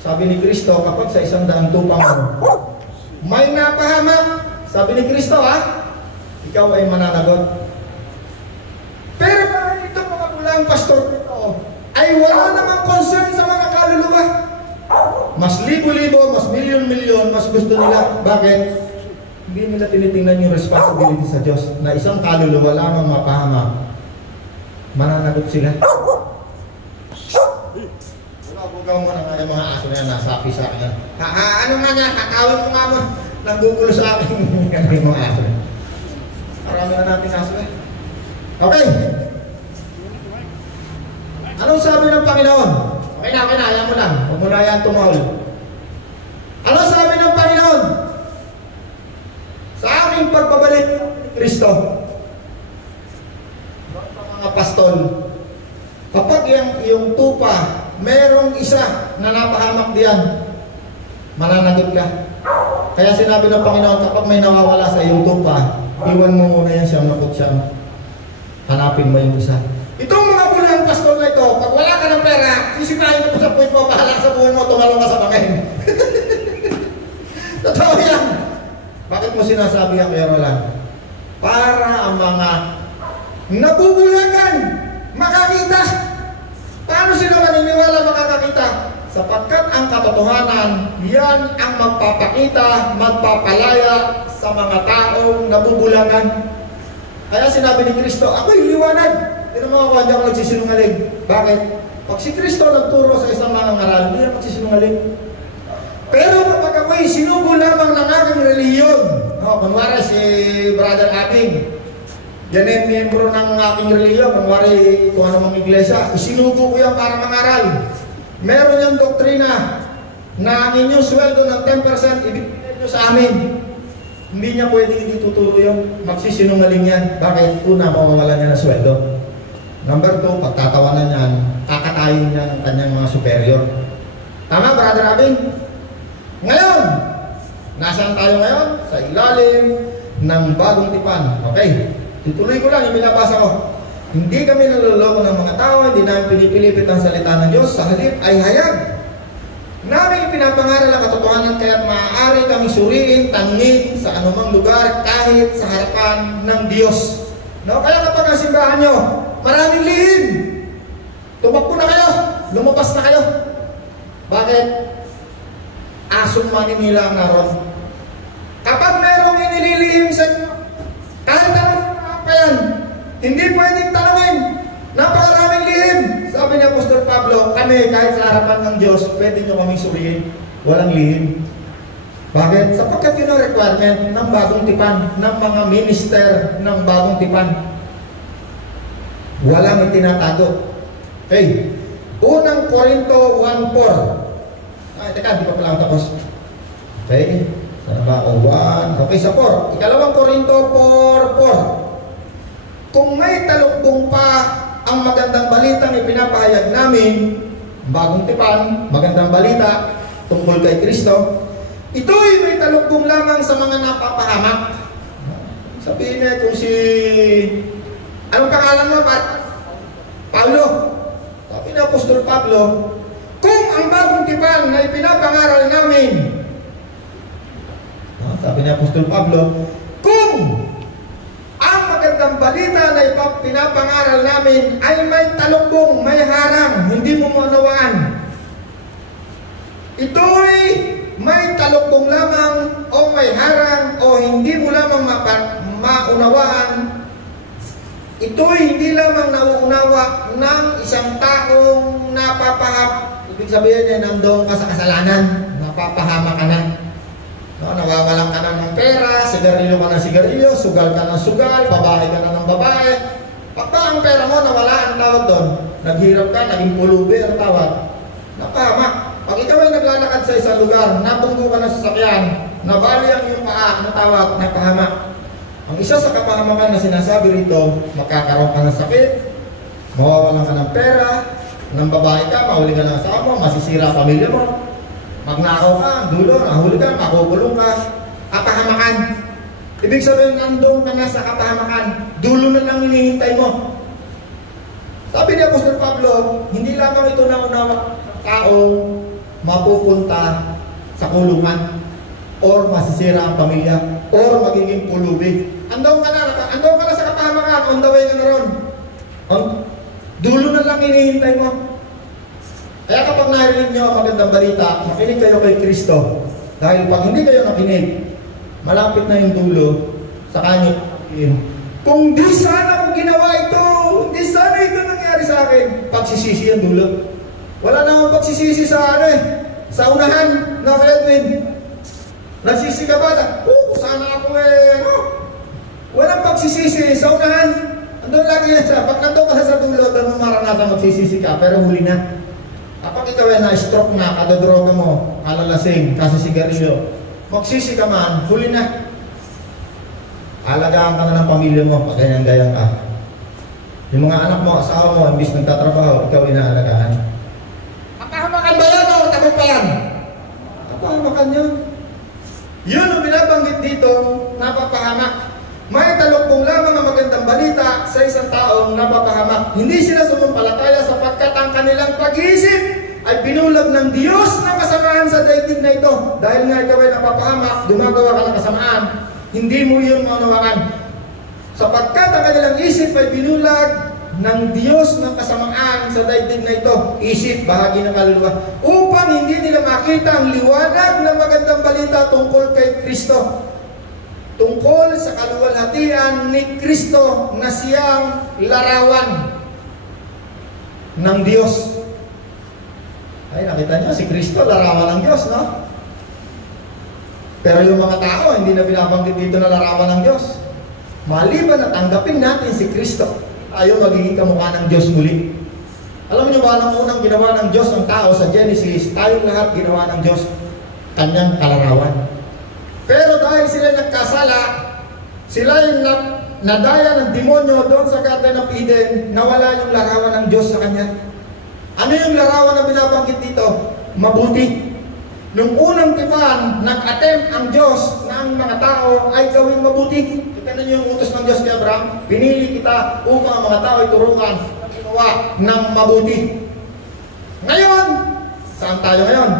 Sabi ni Kristo, kapag sa 100 tupa mo, may napahamak. Sabi ni Kristo, ikaw ay mananagot. Pero ito mga bulang pastor nito, ay wala namang concern sa mga kaluluwa. Mas libo-libo, mas milyon-milyon, mas gusto nila. Bakit? Hindi nila tinitingnan yung responsibility sa Diyos na isang kaluluwa lamang mapahamak. Mananagot sila. Bugaw mo na nga yung mga aso na yan, nasapi sa akin. Ano nga niya, kakawin mo nga mo. Nanggugulo sa akin yung mga aso. Marami na natin aso eh. Okay. Anong sabi ng Panginoon? Okay na, ayaw mo lang. Huwag mo na yan tumahol. Anong sabi ng Panginoon? Sa aking pagbabalik ni Kristo, sa mga pastol, kapag yung tupa, merong isa na napahamak diyan, mananagot ka. Kaya sinabi ng Panginoon, kapag may nawawala sa iyong tupa, iwan mo muna yan siyang nakutsyang. Hanapin mo yung isa. Itong mga bulang pastol na ito, pag wala ka ng pera, sisipahin mo sa puwit mo, bahala sa buhay mo, tumalong ka sa bangin. Totoo yan. Bakit mo sinasabi yan, Kuya Roland? Para ang mga nabubulagan makakita. Paano sila maniniwala makakakita? Sapagkat ang katotohanan, yan ang magpapakita, magpapalaya sa mga taong nabubulagan. Kaya sinabi ni Kristo, ako'y liwanag. Hindi naman ako, hindi ako nagsisinungaling. Bakit? Pag si Kristo nagturo sa isang mangangaral, hindi na magsisinungaling. Pero kapag ako'y sinubo lamang ng aking reliyon, kunwari si Brother Abing, yan ay miyembro ng aking reliyon, kunwari kung ano mga iglesia, isinubo ko yan para mangaral. Meron yung doktrina na ang inyong sweldo ng 10% ibigay nyo sa amin. Hindi niya pwedeng ituturo yun. Magsisinungaling yan. Bakit? Una, mawawala niya ng sweldo. Number 2, pagtatawanan niyan, kakatayin niya ng kanyang mga superior. Tama, Brother Abing? Ngayon, nasaan tayo ngayon? Sa ilalim ng bagong tipan. Okay, tutuloy ko lang, yung binabasa ko. Hindi kami naloloko ng mga tao, hindi namin pinipilipit ang salita ng Diyos. Sa halip ay hayag namin pinapangaral ang katotohanan, kaya't maaari kami suriin, tangin sa anumang lugar kahit sa harapan ng Diyos. No? Kaya kapag ang simbahan nyo, maraming lihim. Tumakbo na kayo, lumabas na kayo. Bakit? Asong maninila ang naroon. Kapag merong inililihim sa inyo, kahit anong pa yan, hindi pwedeng tanongin. Napakaraming lihim. Sabi ni Apostol Pablo, kami kahit sa harapan ng Diyos, pwede nyo kaming suriin. Walang lihim. Bakit? Sapagkat yun ang requirement ng bagong tipan, ng mga minister ng bagong tipan. Walang itinatago. Okay. Unang Korinto 1:4. Ay, teka, di pa pala tapos. Okay. Sana ba? 1. Okay, sa 4. Ikalawang Korinto 4:4. Kung may talukbong pa ang magandang balitang ipinapahayag namin, bagong tipan, magandang balita tungkol kay Kristo, ito'y may talukbong lamang sa mga napapahamak. Sabihin niya kung si... Anong pangalan mo, Pablo? Sabi ni Apostol Pablo, kung ang bagong tipan na ipinapangaral namin, sabi ni Apostol Pablo, kung ang magandang balita na pinapangaral namin ay may talukbong, may harang, hindi mo maunawaan, ito'y may talukbong lamang o may harang o hindi mo lamang maunawaan, ito'y hindi lamang nauunawa ng isang taong napapahap. Ibig sabihin niya, nandoon ka sa kasalanan, napapahama ka na. No, nawawalan ka na ng pera, sigarilyo ka ng sigarilyo, sugal ka ng sugal, babae ka na ng babae. Pagka ang pera mo nawala, ang tawag doon, naghirap ka, naging pulubi ang tawag. Napahamak. Pag ikaw ay naglalakad sa isang lugar, natunggo ka ng sasakyan, nabali ang iyong paa, ang tawag, napahamak. Ang isa sa kapahamakan na sinasabi rito, magkakaroon ka ng sakit, mawawalan ka ng pera, ng babae ka, mahuli ka ng asawa mo, masisira ang pamilya mo, magnakaw ka, dulo, nahuli ka, makukulong ka, kapahamakan. Ibig sabihin, nandun ka na sa kapahamakan. Dulo na lang hinihintay mo. Sabi ni Apostol Pablo, hindi lamang ito naunawa taong mapupunta sa kulungan or masisira ang pamilya or magiging pulubi. Andun ka na sa kapahamakan, on the way ka na ron. Dulo na lang hinihintay mo. Kaya kapag narinig nyo ang magandang balita, makinig kayo kay Kristo. Dahil pag hindi kayo nakinig, malapit na yung dulo sa kanya. Kung di sana ko ginawa ito, hindi sana ito nangyari sa akin, pagsisisi ang dulo. Wala namang pagsisisi sa sa unahan na Edwin. Nagsisi ka ba? Sana ako walang pagsisisi sa unahan. Andun lagi yan siya. Pag nandun ka sa dulo, doon mo maranasan magsisisi ka, pero huli na. Kapag ikaw ay na-stroke na, kadodroga mo, kalalasing, kasi sigarilyo, magsisi ka man, huli na. Alagaan ka na ng pamilya mo, pag ganyan-gayang ka. Yung mga anak mo, asawa mo, imbis nagtatrabaho, ikaw inaalagaan. Kapahamakan ba yan o takot pa yan? Kapahamakan yun. Yun ang binabanggit dito, napapahamak. May talukbong lamang ang magandang balita sa isang taong napapahamak. Hindi sila sumumpalataya sapagkat ang kanilang pag-iisip ay binulag ng Diyos ng kasamaan sa daigdig na ito. Dahil nga ikaw ay napapahamak, gumagawa ka ng kasamaan, hindi mo yun maunawakan. Sapagkat ang kanilang isip ay binulag ng Diyos ng kasamaan sa daigdig na ito. Isip, bahagi ng kaluluwa. Upang hindi nila makita ang liwanag ng magandang balita tungkol kay Kristo. Tungkol sa kaluwalhatian ni Kristo na siyang larawan ng Diyos. Ay, nakita niyo, si Kristo, larawan ng Diyos, no? Pero yung mga tao, hindi na binabanggit dito na larawan ng Diyos. Maliban na tanggapin natin si Kristo, tayo magiging kamukha ng Diyos muli. Alam niyo ba, nang unang ginawa ng Diyos ang tao sa Genesis, tayong lahat ginawa ng Diyos kanyang kalarawan. Pero dahil sila nagkasala, sila yung nadaya ng demonyo doon sa Garden of Eden, nawala yung larawan ng Diyos sa kanya. Ano yung larawan na binabanggit dito? Mabuti. Nung unang tipan, nag-attempt ang Diyos na ang mga tao ay gawing mabuti. Kita niyo yung utos ng Diyos kay Abraham, pinili kita upang ang mga tao ay turukan ng ginawa ng mabuti. Ngayon, saan tayo ngayon?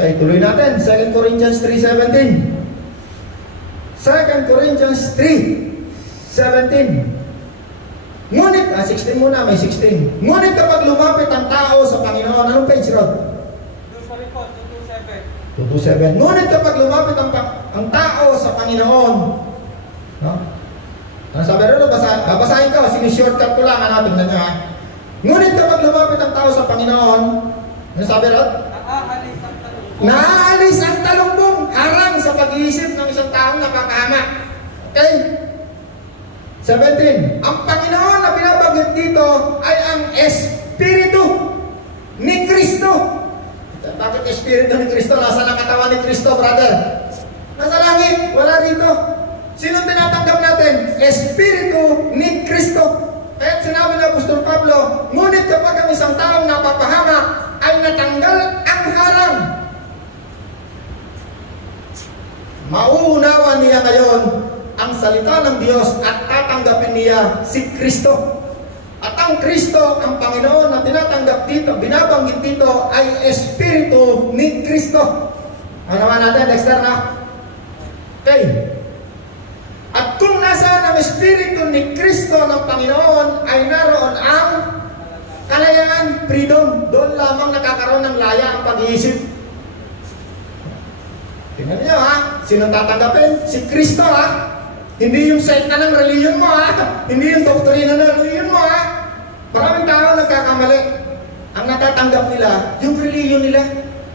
Okay, tuloy natin. 2 Corinthians 3:17. 2 Corinthians 3:17. Ngunit, 16 muna, may 16. Ngunit kapag lumapit ang tao sa Panginoon, anong page, Rod? 227. Ngunit kapag lumapit ang tao sa Panginoon, no? Ano sabi rin, babasahin ka, sinishortcut ko lang, tingnan nyo ha. Ngunit kapag lumapit ang tao sa Panginoon, ano sabi rin? Naalis ang talungbong harang sa pag-iisip ng isang taong nakakahamak. Okay? 17. Ang Panginoon na binabanggit dito ay ang Espiritu ni Kristo. Bakit Espiritu ni Kristo? Nasa ang katawan ni Kristo, brother? Nasa langit, wala dito. Sino tinatanggap natin? Espiritu ni Kristo. Kaya sinabi ng Apostol Pablo, ngunit kapag ang isang taong napapahamak ay natanggal ang harang, mauunawa niya ngayon ang salita ng Diyos at tatanggapin niya si Kristo. At ang Kristo, ang Panginoon na tinatanggap dito, binabanggit dito ay Espiritu ni Kristo. Ano naman natin, Dexter na? Okay. At kung nasaan ang Espiritu ni Kristo ng Panginoon, ay naroon ang kalayaan, freedom. Doon lamang nakakaroon ng laya ang pag-iisip. Tingnan niyo ha, sino tatanggapin? Si Kristo ha. Hindi yung sekta ng reliyon mo ha. Hindi yung doktrina ng reliyon mo ha. Maraming tao nagkakamali. Ang natatanggap nila, yung reliyon nila.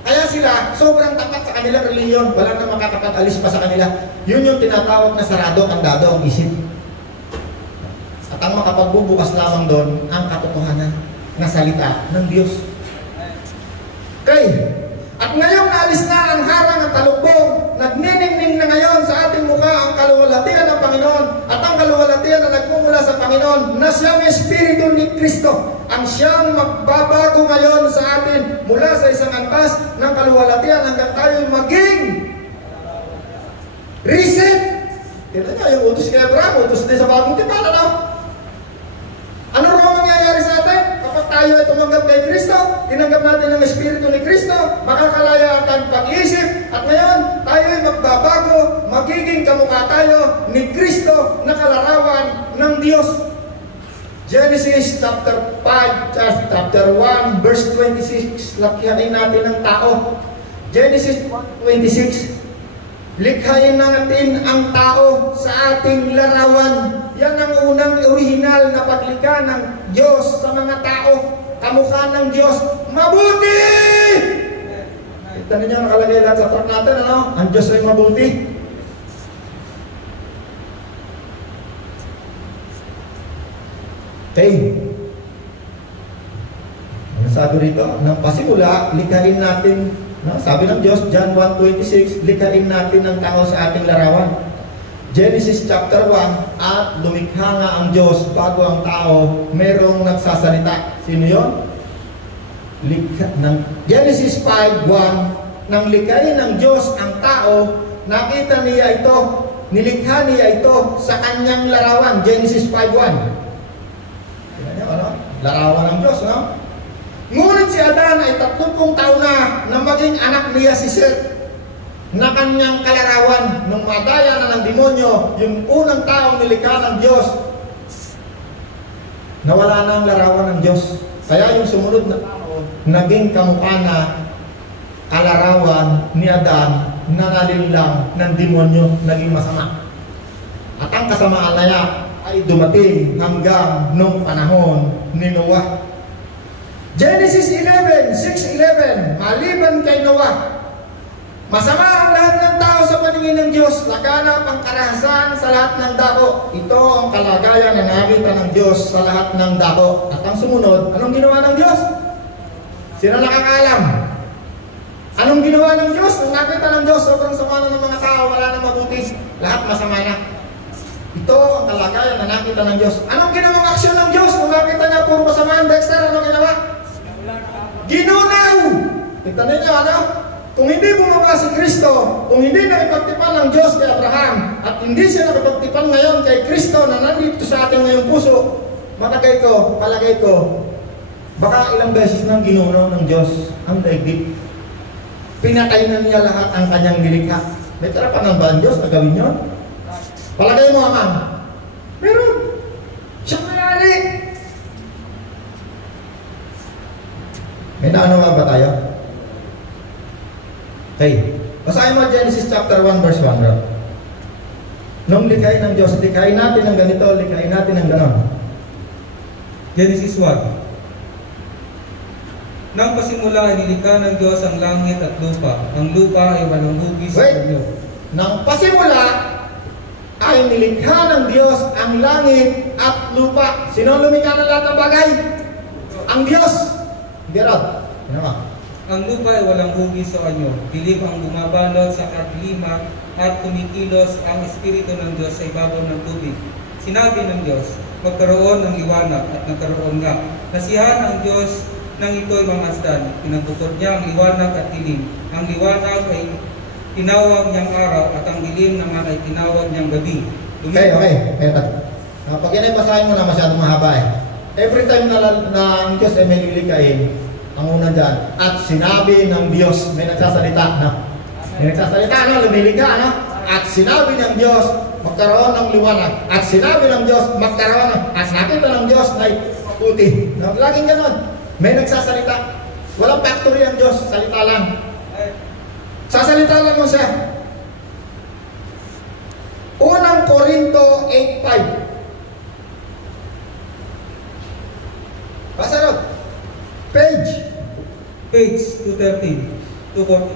Kaya sila, sobrang tapat sa kanilang reliyon. Wala nang makakapag-alis pa sa kanila. Yun yung tinatawag na sarado, kandado ang isip. At ang makapagbubukas lamang doon, ang katotohanan na salita ng Diyos. Okay. At ngayong naalis na ang harang ng talukbong, nagniningning na ngayon sa ating mukha ang kaluwalhatian ng Panginoon at ang kaluwalhatian na nagmumula sa Panginoon na siyang Espiritu ni Kristo ang siyang magbabago ngayon sa atin mula sa isang antas ng kaluwalhatian hanggang tayo maging reset Tignan nyo, yung utos kay Abraham, utos din sa bagong tipan, ano? Ano raw mangyayari sa atin? Kapag tayo ay tumanggap kay Kristo, tinanggap natin ang Espiritu ni Kristo, makakalaya ang pag-iisip, at ngayon, tayo ay magbabago, magiging kamukha tayo ni Kristo na kalarawan ng Diyos. Genesis chapter 5, chapter 1, verse 26, lakyain natin ang tao. Genesis 1:26, likhain natin ang tao sa ating larawan. Yan ang unang original na paglikha ng Diyos sa mga tao. Kamukha ng Diyos, mabuti! Kita ninyo nakalagay lahat sa truck natin, ano? Ang Diyos ay mabuti. Okay. Ano sabi rito? Nang pasimula, likhain natin, no? Sabi ng Diyos, John 1:26, likhain natin ang tao sa ating larawan. Genesis chapter 1, at lumikha nga ang Diyos bago ang tao, merong nagsasalita. Sino yun? Genesis 5:1, nang likhain ng Diyos ang tao, nakita niya ito, nilikha niya ito sa kanyang larawan. Genesis 5:1. Ano? Larawan ng Diyos, no? Ngunit si Adan ay 30 taon na maging anak niya si Seth, na kanyang kalarawan. Nung madaya na ng demonyo, yung unang taong nilikha ng Diyos, nawala na ang larawan ng Diyos. Kaya yung sumunod na tao, naging kamukha na kalarawan ni Adan, na nalinlang ng demonyo, naging masama. At ang kasamaan na yan ay dumating hanggang nung panahon ni Noah. Genesis 11:6-11, maliban kay Noah, masama ang lahat ng tao sa paningin ng Diyos, laganap ang karahasan sa lahat ng dako. Ito ang kalagayan na nakita ng Diyos sa lahat ng dako. At ang sumunod, anong ginawa ng Diyos? Sino nakakaalam? Anong ginawa ng Diyos? Nung nakita ng Diyos, sobrang sama na ng mga tao, wala na mabuti, lahat masama na. Ito ang kalagayan na nakita ng Diyos. Anong ginawang aksyon ng Diyos? Nung nakita niya puro kasamaan, Dexter, anong ginawa? Ginunaw! Tignan ninyo, ano? Kung hindi bumaba si Kristo, kung hindi nakipagtipan ng Diyos kay Abraham, at hindi siya nakipagtipan ngayon kay Kristo na nandito sa ating ngayong puso, palagay ko, baka ilang beses nang ginunaw ng Diyos ang daigdig. Pinatay na niya lahat ang kanyang nilikha. May karapanan ba ang Diyos na gawin yun? Palagay mo, Amang. Meron. Siyang mayari. May naano nga ba tayo? Okay. Basahin mo Genesis chapter 1 verse 1, bro. Nung likhain ng Diyos, likhain natin ng ganito, likhain natin ng ganon. Genesis 1. Nang pasimula ay nilikha ng Diyos ang langit at lupa. Ang lupa ay walang hugis sa inyo. Nang pasimula ay nilikha ng Diyos ang langit at lupa. Sino lumikha ng lahat ng bagay? Ang Diyos. Gerard, ano ba? Ang lupa ay walang hugis sa inyo. Dilim ang bumabalot sa kadiliman at kumikilos ang Espiritu ng Diyos sa ibabaw ng tubig. Sinabi ng Diyos, magkaroon ng liwanag at nagkaroon nga. Nasiyahan ang Diyos nang ito'y mamasdan. Pinagtukod niya ang liwanag at dilim. Ang liwanag ay tinawag niyang araw at ang dilim naman ay tinawag niyang gabi. Okay. Pag yan ay basahin mo na masyadong mahaba eh. Every time na ang Diyos ay may lilikhain, ang una dyan, at sinabi ng Diyos, may nagsasalita, no? May nagsasalita, no? Lumilikha, no? At sinabi ng Diyos, magkaroon ng liwanag. At sinabi ng Diyos, magkaroon ng, at nakita ng Diyos na puti. No? Laging ganon. May nagsasalita. Walang factory ang Diyos, salita lang. Sasalita lang mo siya. Unang Korinto 8:5. Basa rin. Page 213, 214.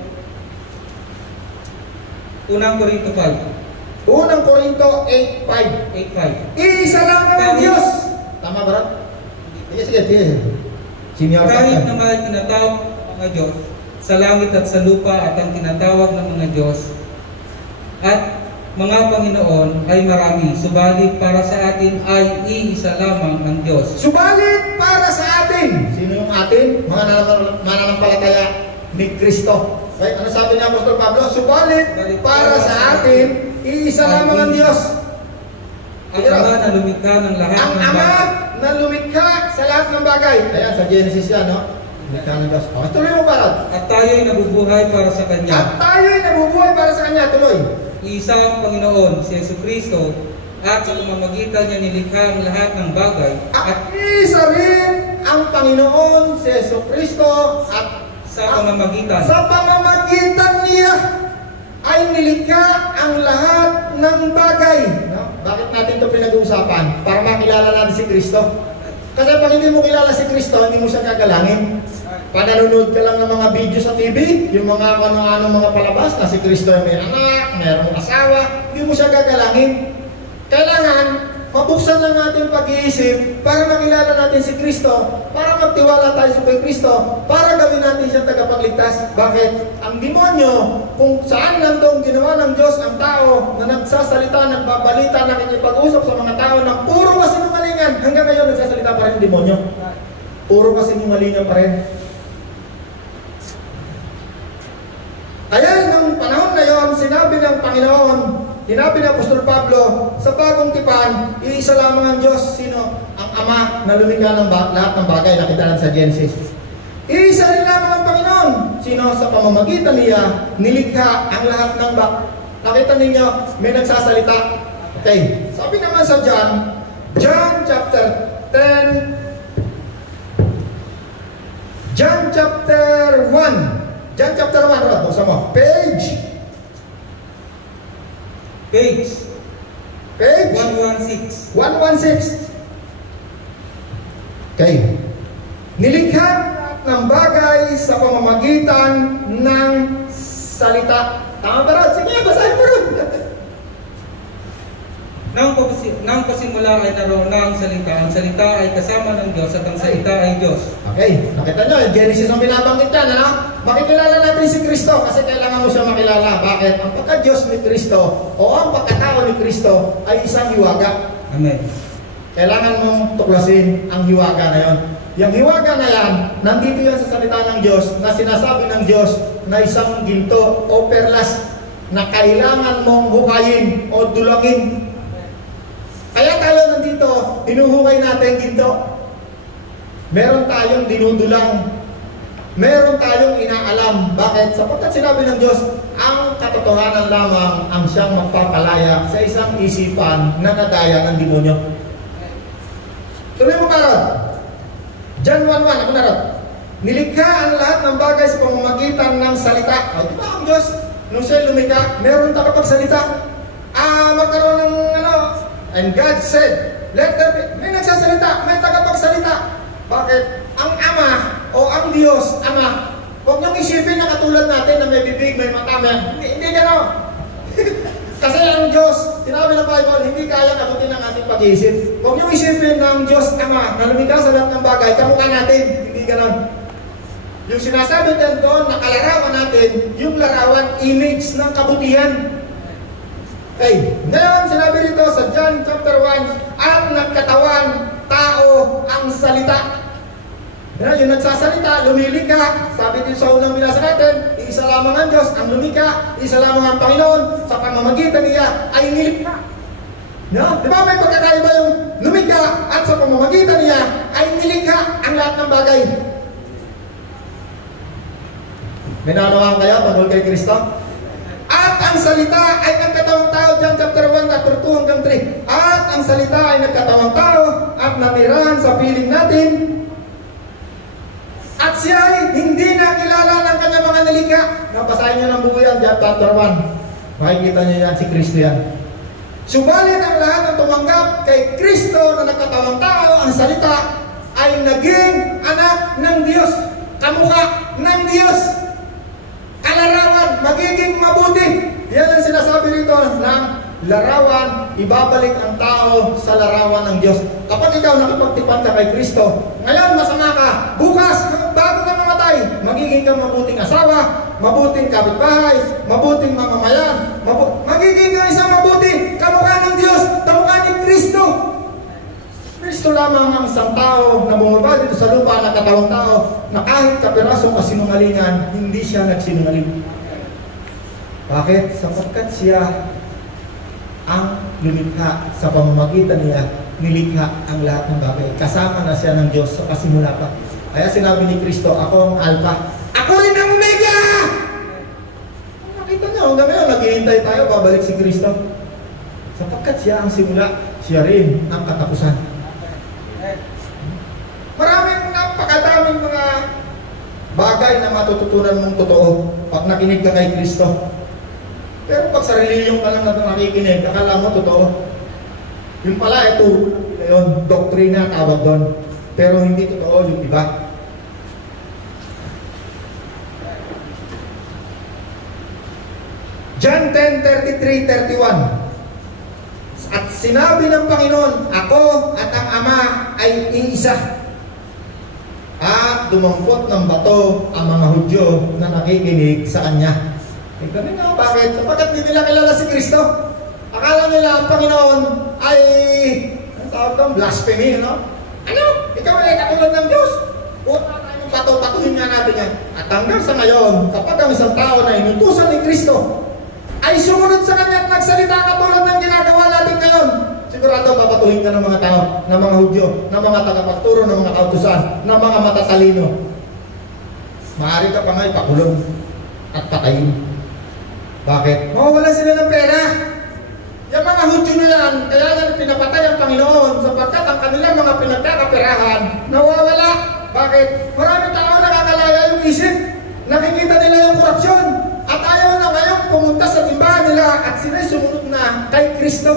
Unang Korinto 5. Unang Korinto 8:5. 8:5. Iisa lang ang Diyos. Tama ba? Sige. Senior. Kahit naman tinatawag ng mga Diyos sa langit at sa lupa at ang tinatawag ng mga Diyos at mga Panginoon ay marami, subalit para sa atin ay iisa lamang ang Diyos. Subalit para sa atin. Sino yung atin? Mga mananampalataya ni Kristo. Right? Ano sabi ni Apostol Pablo? Subalit para sa atin iisa lamang ang Diyos. Ang Ama na lumikha ng lahat Ang ng Ama bagay. na lumikha sa lahat ng bagay. Ayan, sa Genesis yan, no? Lumikha ng Diyos. Okay, tuloy mo, Parad. At tayo'y nabubuhay para sa Kanya. At tayo'y nabubuhay para sa Kanya. Tuloy. Isa ang Panginoon, si Jesucristo, at sa pamamagitan niya nilikha ang lahat ng bagay. At isa rin ang Panginoon, si Jesucristo, at Sa pamamagitan. sa pamamagitan niya ay nilikha ang lahat ng bagay. No? Bakit natin ito pinag-uusapan? Para makilala natin si Kristo. Kasi pag hindi mo kilala si Kristo, hindi mo siya kagalangin. Pananonood ka lang ng mga video sa TV, yung mga ano-ano mga palabas na si Kristo ay may anak, mayroong asawa, hindi mo siya gagalangin. Kailangan mabuksan lang natin pag-iisip para makilala natin si Kristo, para magtiwala tayo sa kay Kristo, para gawin natin siyang tagapagligtas. Bakit? Ang demonyo, kung saan nandong ginawa ng Diyos ang tao na nagsasalita, nagbabalita, nakikipag-usap sa mga tao ng puro kasinungalingan, hanggang ngayon nagsasalita pa rin yung demonyo. Puro kasinungalingan pa rin. Kaya nung panahon na yon, sinabi ng Panginoon, sinabi ng Apostol Pablo, sa bagong tipan, iisa lamang ang Diyos. Sino? Ang Ama na lumikha ng lahat ng bagay. Nakita natin sa Genesis. Iisa rin lamang ang Panginoon. Sino? Sa pamamagitan niya, nilikha ang lahat ng bagay. Nakita ninyo, may nagsasalita. Okay. Sabi naman sa John chapter 10, John chapter 1. John chapter 1, Rod, buksan mo. Page 116. 116. Okay. Nilikha ng bagay sa pamamagitan ng salita. Tama ba, Rod? Sige, basahin mo, Rod. Nang pasimula ay naroon na ang salita. Ang salita ay kasama ng Diyos at ang salita ay Diyos. Okay, nakita nyo, Genesis ang binabanggit yan, ano? Makikilala natin si Kristo kasi kailangan mo siya makilala. Bakit? Ang pagka-Diyos ni Kristo o ang pagkatao ni Kristo ay isang hiwaga. Amen. Kailangan mong tuklasin ang hiwaga na yon. Yung hiwaga na yan, nandito yan sa salita ng Diyos na sinasabi ng Diyos na isang ginto o perlas na kailangan mong hukayin o dulangin. Kaya tayo nandito, hinuhukay natin ginto. Meron tayong dinudulang. Meron tayong inaalam. Bakit? Sapagkat sinabi ng Diyos, ang katotohanan lamang ang siyang magpapalaya sa isang isipan na nadaya ng demonyo. Tuloy mo, Parod. John 1:1, ako na, Rod. Nilikha ang lahat ng bagay sa pamamagitan ng salita. O, di ba ang Diyos, nung siya lumikha, meron tagapagsalita. Magkaroon ng and God said, let there be. May nagsasalita, may tagapagsalita. Bakit? Ang Ama o ang Diyos, Ama, huwag niyong isipin na katulad natin na may bibig, may mata, hindi gano'n. Kasi ang Diyos, sinabi ng Bible, hindi kaya abutin ang ating pag-iisip. Huwag niyong isipin ng Diyos Ama na lumikha sa lahat ng bagay, kamukha natin, hindi gano'n. Yung sinasabi din doon, nakalarawan natin, yung larawan, image ng kabutihan. Okay, ngayon sinabi rito sa John chapter 1, at nagkatawan tao ang salita. Yung nagsasalita, lumilikha. Sabi din sa unang binasa natin, isa lamang ang Diyos, ang lumikha, isa lamang ang Panginoon, sa pamamagitan niya ay nilikha. No? Di ba may pagkakaiba yung lumikha at sa pamamagitan niya ay nilikha ang lahat ng bagay? May nanawang kaya tungkol kay Kristo? At ang salita ay nagkatawang tao, John chapter 1, chapter 2 hanggang 3. At ang salita ay nagkatawang tao at natirahan sa piling natin. At siya ay hindi nakilala ng kanyang mga nilikha. Napasahin niyo ng buo yan, John chapter 1. Makikita niyo yan, si Kristo yan. Subalit ang lahat ng tumanggap kay Kristo na nagkatawang tao, ang salita ay naging anak ng Diyos. Kamukha ng Diyos. Kalarawan, magiging mabuti. Yan ang sinasabi rito ng larawan, ibabalik ang tao sa larawan ng Diyos. Kapag ikaw nakipagtipan ka kay Kristo, ngayon masama ka, bukas, bago ka mamatay, magiging kang mabuting asawa, mabuting kapitbahay, mabuting mamamayan, magiging kang isang mabuti, kamukha ng Diyos, kamukha ni Kristo. Kristo lamang ang isang tao na bumaba dito sa lupa na katawang tao na kahit kapirasong kasinungalingan, hindi siya nagsinungaling. Bakit? Sapagkat siya ang lumikha. Sa pamamagitan niya, nilikha ang lahat ng bagay. Kasama na siya ng Diyos sa kasimula pa. Kaya sinabi ni Kristo, ako ang Alpha. Ako rin ang Omega! Nakita niyo, hanggang ngayon, naghihintay tayo, babalik si Kristo. Sapagkat siya ang simula, siya rin ang katapusan. Maraming napakadaming mga bagay na matututunan mong totoo pag nakinig ka kay Kristo. Pero pag sa reliyon ka lang na nakikinig, akala mo totoo. Yung pala, ito, yun, doktrina tawag doon. Pero hindi totoo yung iba. John 10:33-31. At sinabi ng Panginoon, ako at ang Ama ay iisa. At dumampot ng bato ang mga Hudyo na nakikinig sa Kanya. Tignan niyo bakit? Sapagkat hindi nila kilala si Kristo. Akala nila ang Panginoon ay, ang tawag doon, blasphemy, no? Ano? Ikaw ay katulad ng Diyos. Puta tayo ng bato, patuhin nga natin yan. At hanggang sa ngayon, kapag ang isang tao na inutusan ni Kristo, ay sumunod sa Kanya at nagsalita katulad ng ginagawa natin ngayon, sigurado papatuhin ka ng mga tao, ng mga Hudyo, ng mga tagapagturo, ng mga kautusan, ng mga matatalino. Maaari ka pa nga ipakulong at patayin. Bakit? Mawawala sila ng pera. Yung mga Hudyo na yan, kaya nga pinapatay ang Panginoon sapagkat ang kanilang mga pinagkakaperahan nawawala. Bakit? Marami tao nakakalaya yung isip. Nakikita nila yung korupsyon. At ayaw na ngayon pumunta sa timbahan nila at sila'y sumunod na kay Kristo.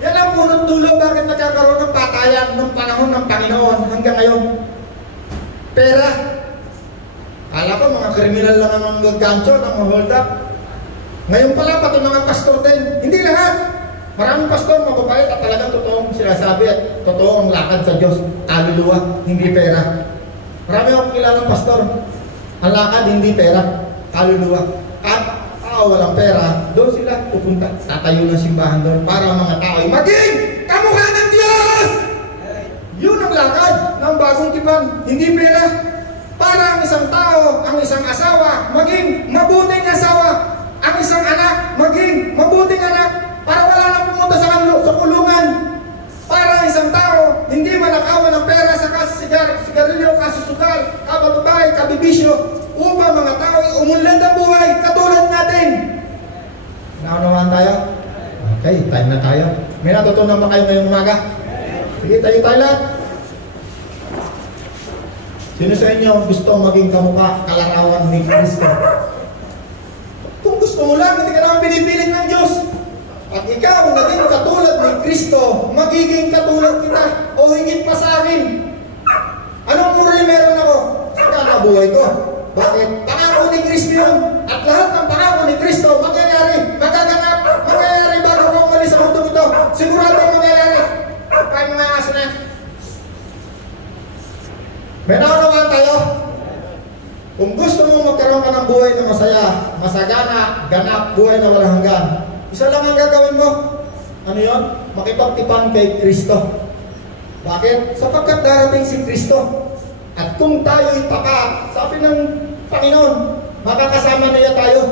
Yan ang punot dulo bakit nagkakaroon ng patayan ng panahon ng Panginoon hanggang ngayon. Pera. Kala ko mga kriminal lang ang gagkancho, ang hold up. Ngayon pala pati mga pastor din. Hindi lahat. Maraming pastor mababait at talagang totoong sinasabi at totoong lakad sa Diyos. Kaluluwa, hindi pera. Marami akong kilalang pastor. Ang lakad, hindi pera. Kaluluwa. At walang pera, doon sila pupunta. Tatayo ng simbahan doon para mga tao ay maging kamukha ng Diyos! Yun ang lakad ng bagong tipan. Hindi pera. Para ang isang tao, ang isang asawa, maging mabuting asawa. Ang isang anak, maging mabuting anak. Para wala nang pumunta sa kulungan. Para ang isang tao, hindi manakawan ng pera sa sigarilyo, kasusukal, kabababae, kabibisyo. Upang mga tao ay umunlad ang buhay katulad natin. Naunawaan tayo? Okay, time na tayo. May natutunan ba kayo ngayong umaga? Sige, tayo lahat. Sino sa inyo gusto maging kamukha, kalarawan ni Kristo? Kung gusto mo lang, hindi ka naman pinipilit ng Diyos. At ikaw, naging katulad ni Kristo, magiging katulad kita o higit pa sa akin. Anong uri meron ako? Saka na buhay ko. Bakit? Pangako ni Kristo yun. At lahat ng pangako ni Kristo mangyayari, magaganap, mangyayari bago ko umalis sa mundo ito. Sigurado mangyayari. Kaya mga aso na. May naunawaan tayo. Kung gusto mo magkaroon ka ng buhay na masaya, masagana, ganap, buhay na walang hanggan, isa lang ang gagawin mo. Ano yun? Makipagtipan kay Kristo. Bakit? Sapagkat darating si Kristo. At kung tayo'y tapat, sabi ng Panginoon, makakasama niya tayo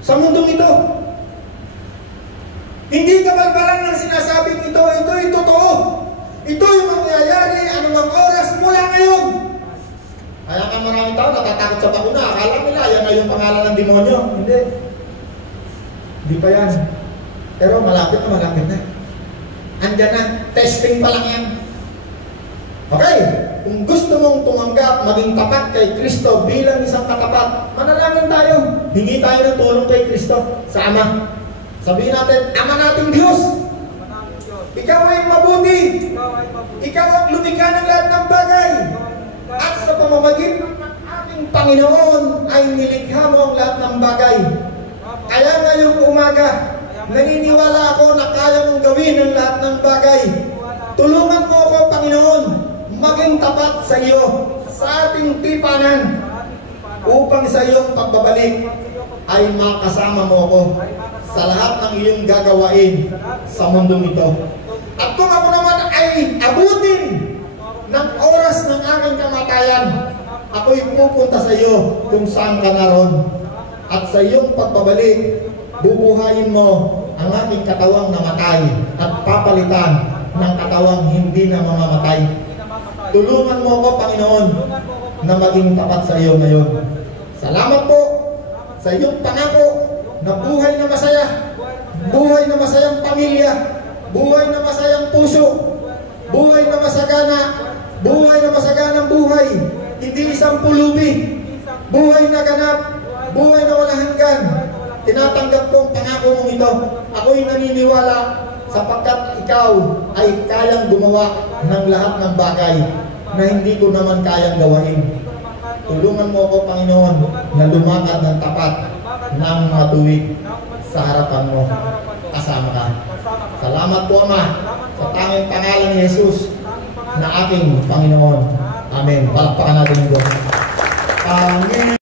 sa mundong ito. Hindi kabalbalan ng sinasabing ito, ito'y totoo. Ito yung mangyayari anumang oras mula ngayon. Kaya nga maraming tao natatakot sa bakuna. Akala nila yan na yung pangalan ng demonyo. Hindi. Hindi pa yan. Pero malapit na. Andyan na. Testing pa lang yan. Okay. Kung gusto mong tumanggap, maging tapat kay Kristo bilang isang katapat, manalangin tayo. Hingi tayo ng tulong kay Kristo sa Ama. Sabihin natin, Ama nating Diyos. Ikaw ay mabuti. Ikaw ang lumikha ng lahat ng bagay. At sa pamamagitan ng aming Panginoon ay nilikha mo ang lahat ng bagay. Kaya ngayong umaga, naniniwala ako na kaya mong gawin ang lahat ng bagay. Tulungan mo ako, Panginoon, maging tapat sa iyo, sa ating tipanan, upang sa iyong pagbabalik ay makasama mo ako sa lahat ng iyong gagawain sa mundong ito. At kung ako naman ay abutin ng oras ng aking kamatayan, ako'y pupunta sa iyo kung saan ka naroon. At sa iyong pagbabalik, bubuhayin mo ang aking katawang namatay at papalitan ng katawang hindi na mamamatay. Tulungan mo ako, Panginoon, na maging tapat sa iyo ngayon. Salamat po sa iyong pangako na buhay na masaya, buhay na masayang pamilya, buhay na masayang puso, buhay na masagana, buhay na masaganang buhay, hindi isang pulubi, buhay na ganap, buhay na walang hanggan. Tinatanggap ko ang pangako mong ito. Ako'y naniniwala sapagkat ikaw ay kayang gumawa ng lahat ng bagay na hindi ko naman kayang gawain. Tulungan mo ako, Panginoon, na lumakad ng tapat ng matuwid sa harapan mo. Kasama ka. Salamat po, Ama, sa tanging pangalan ni Jesus na aking Panginoon. Amen. Palakpakan natin yung Diyos. Amen.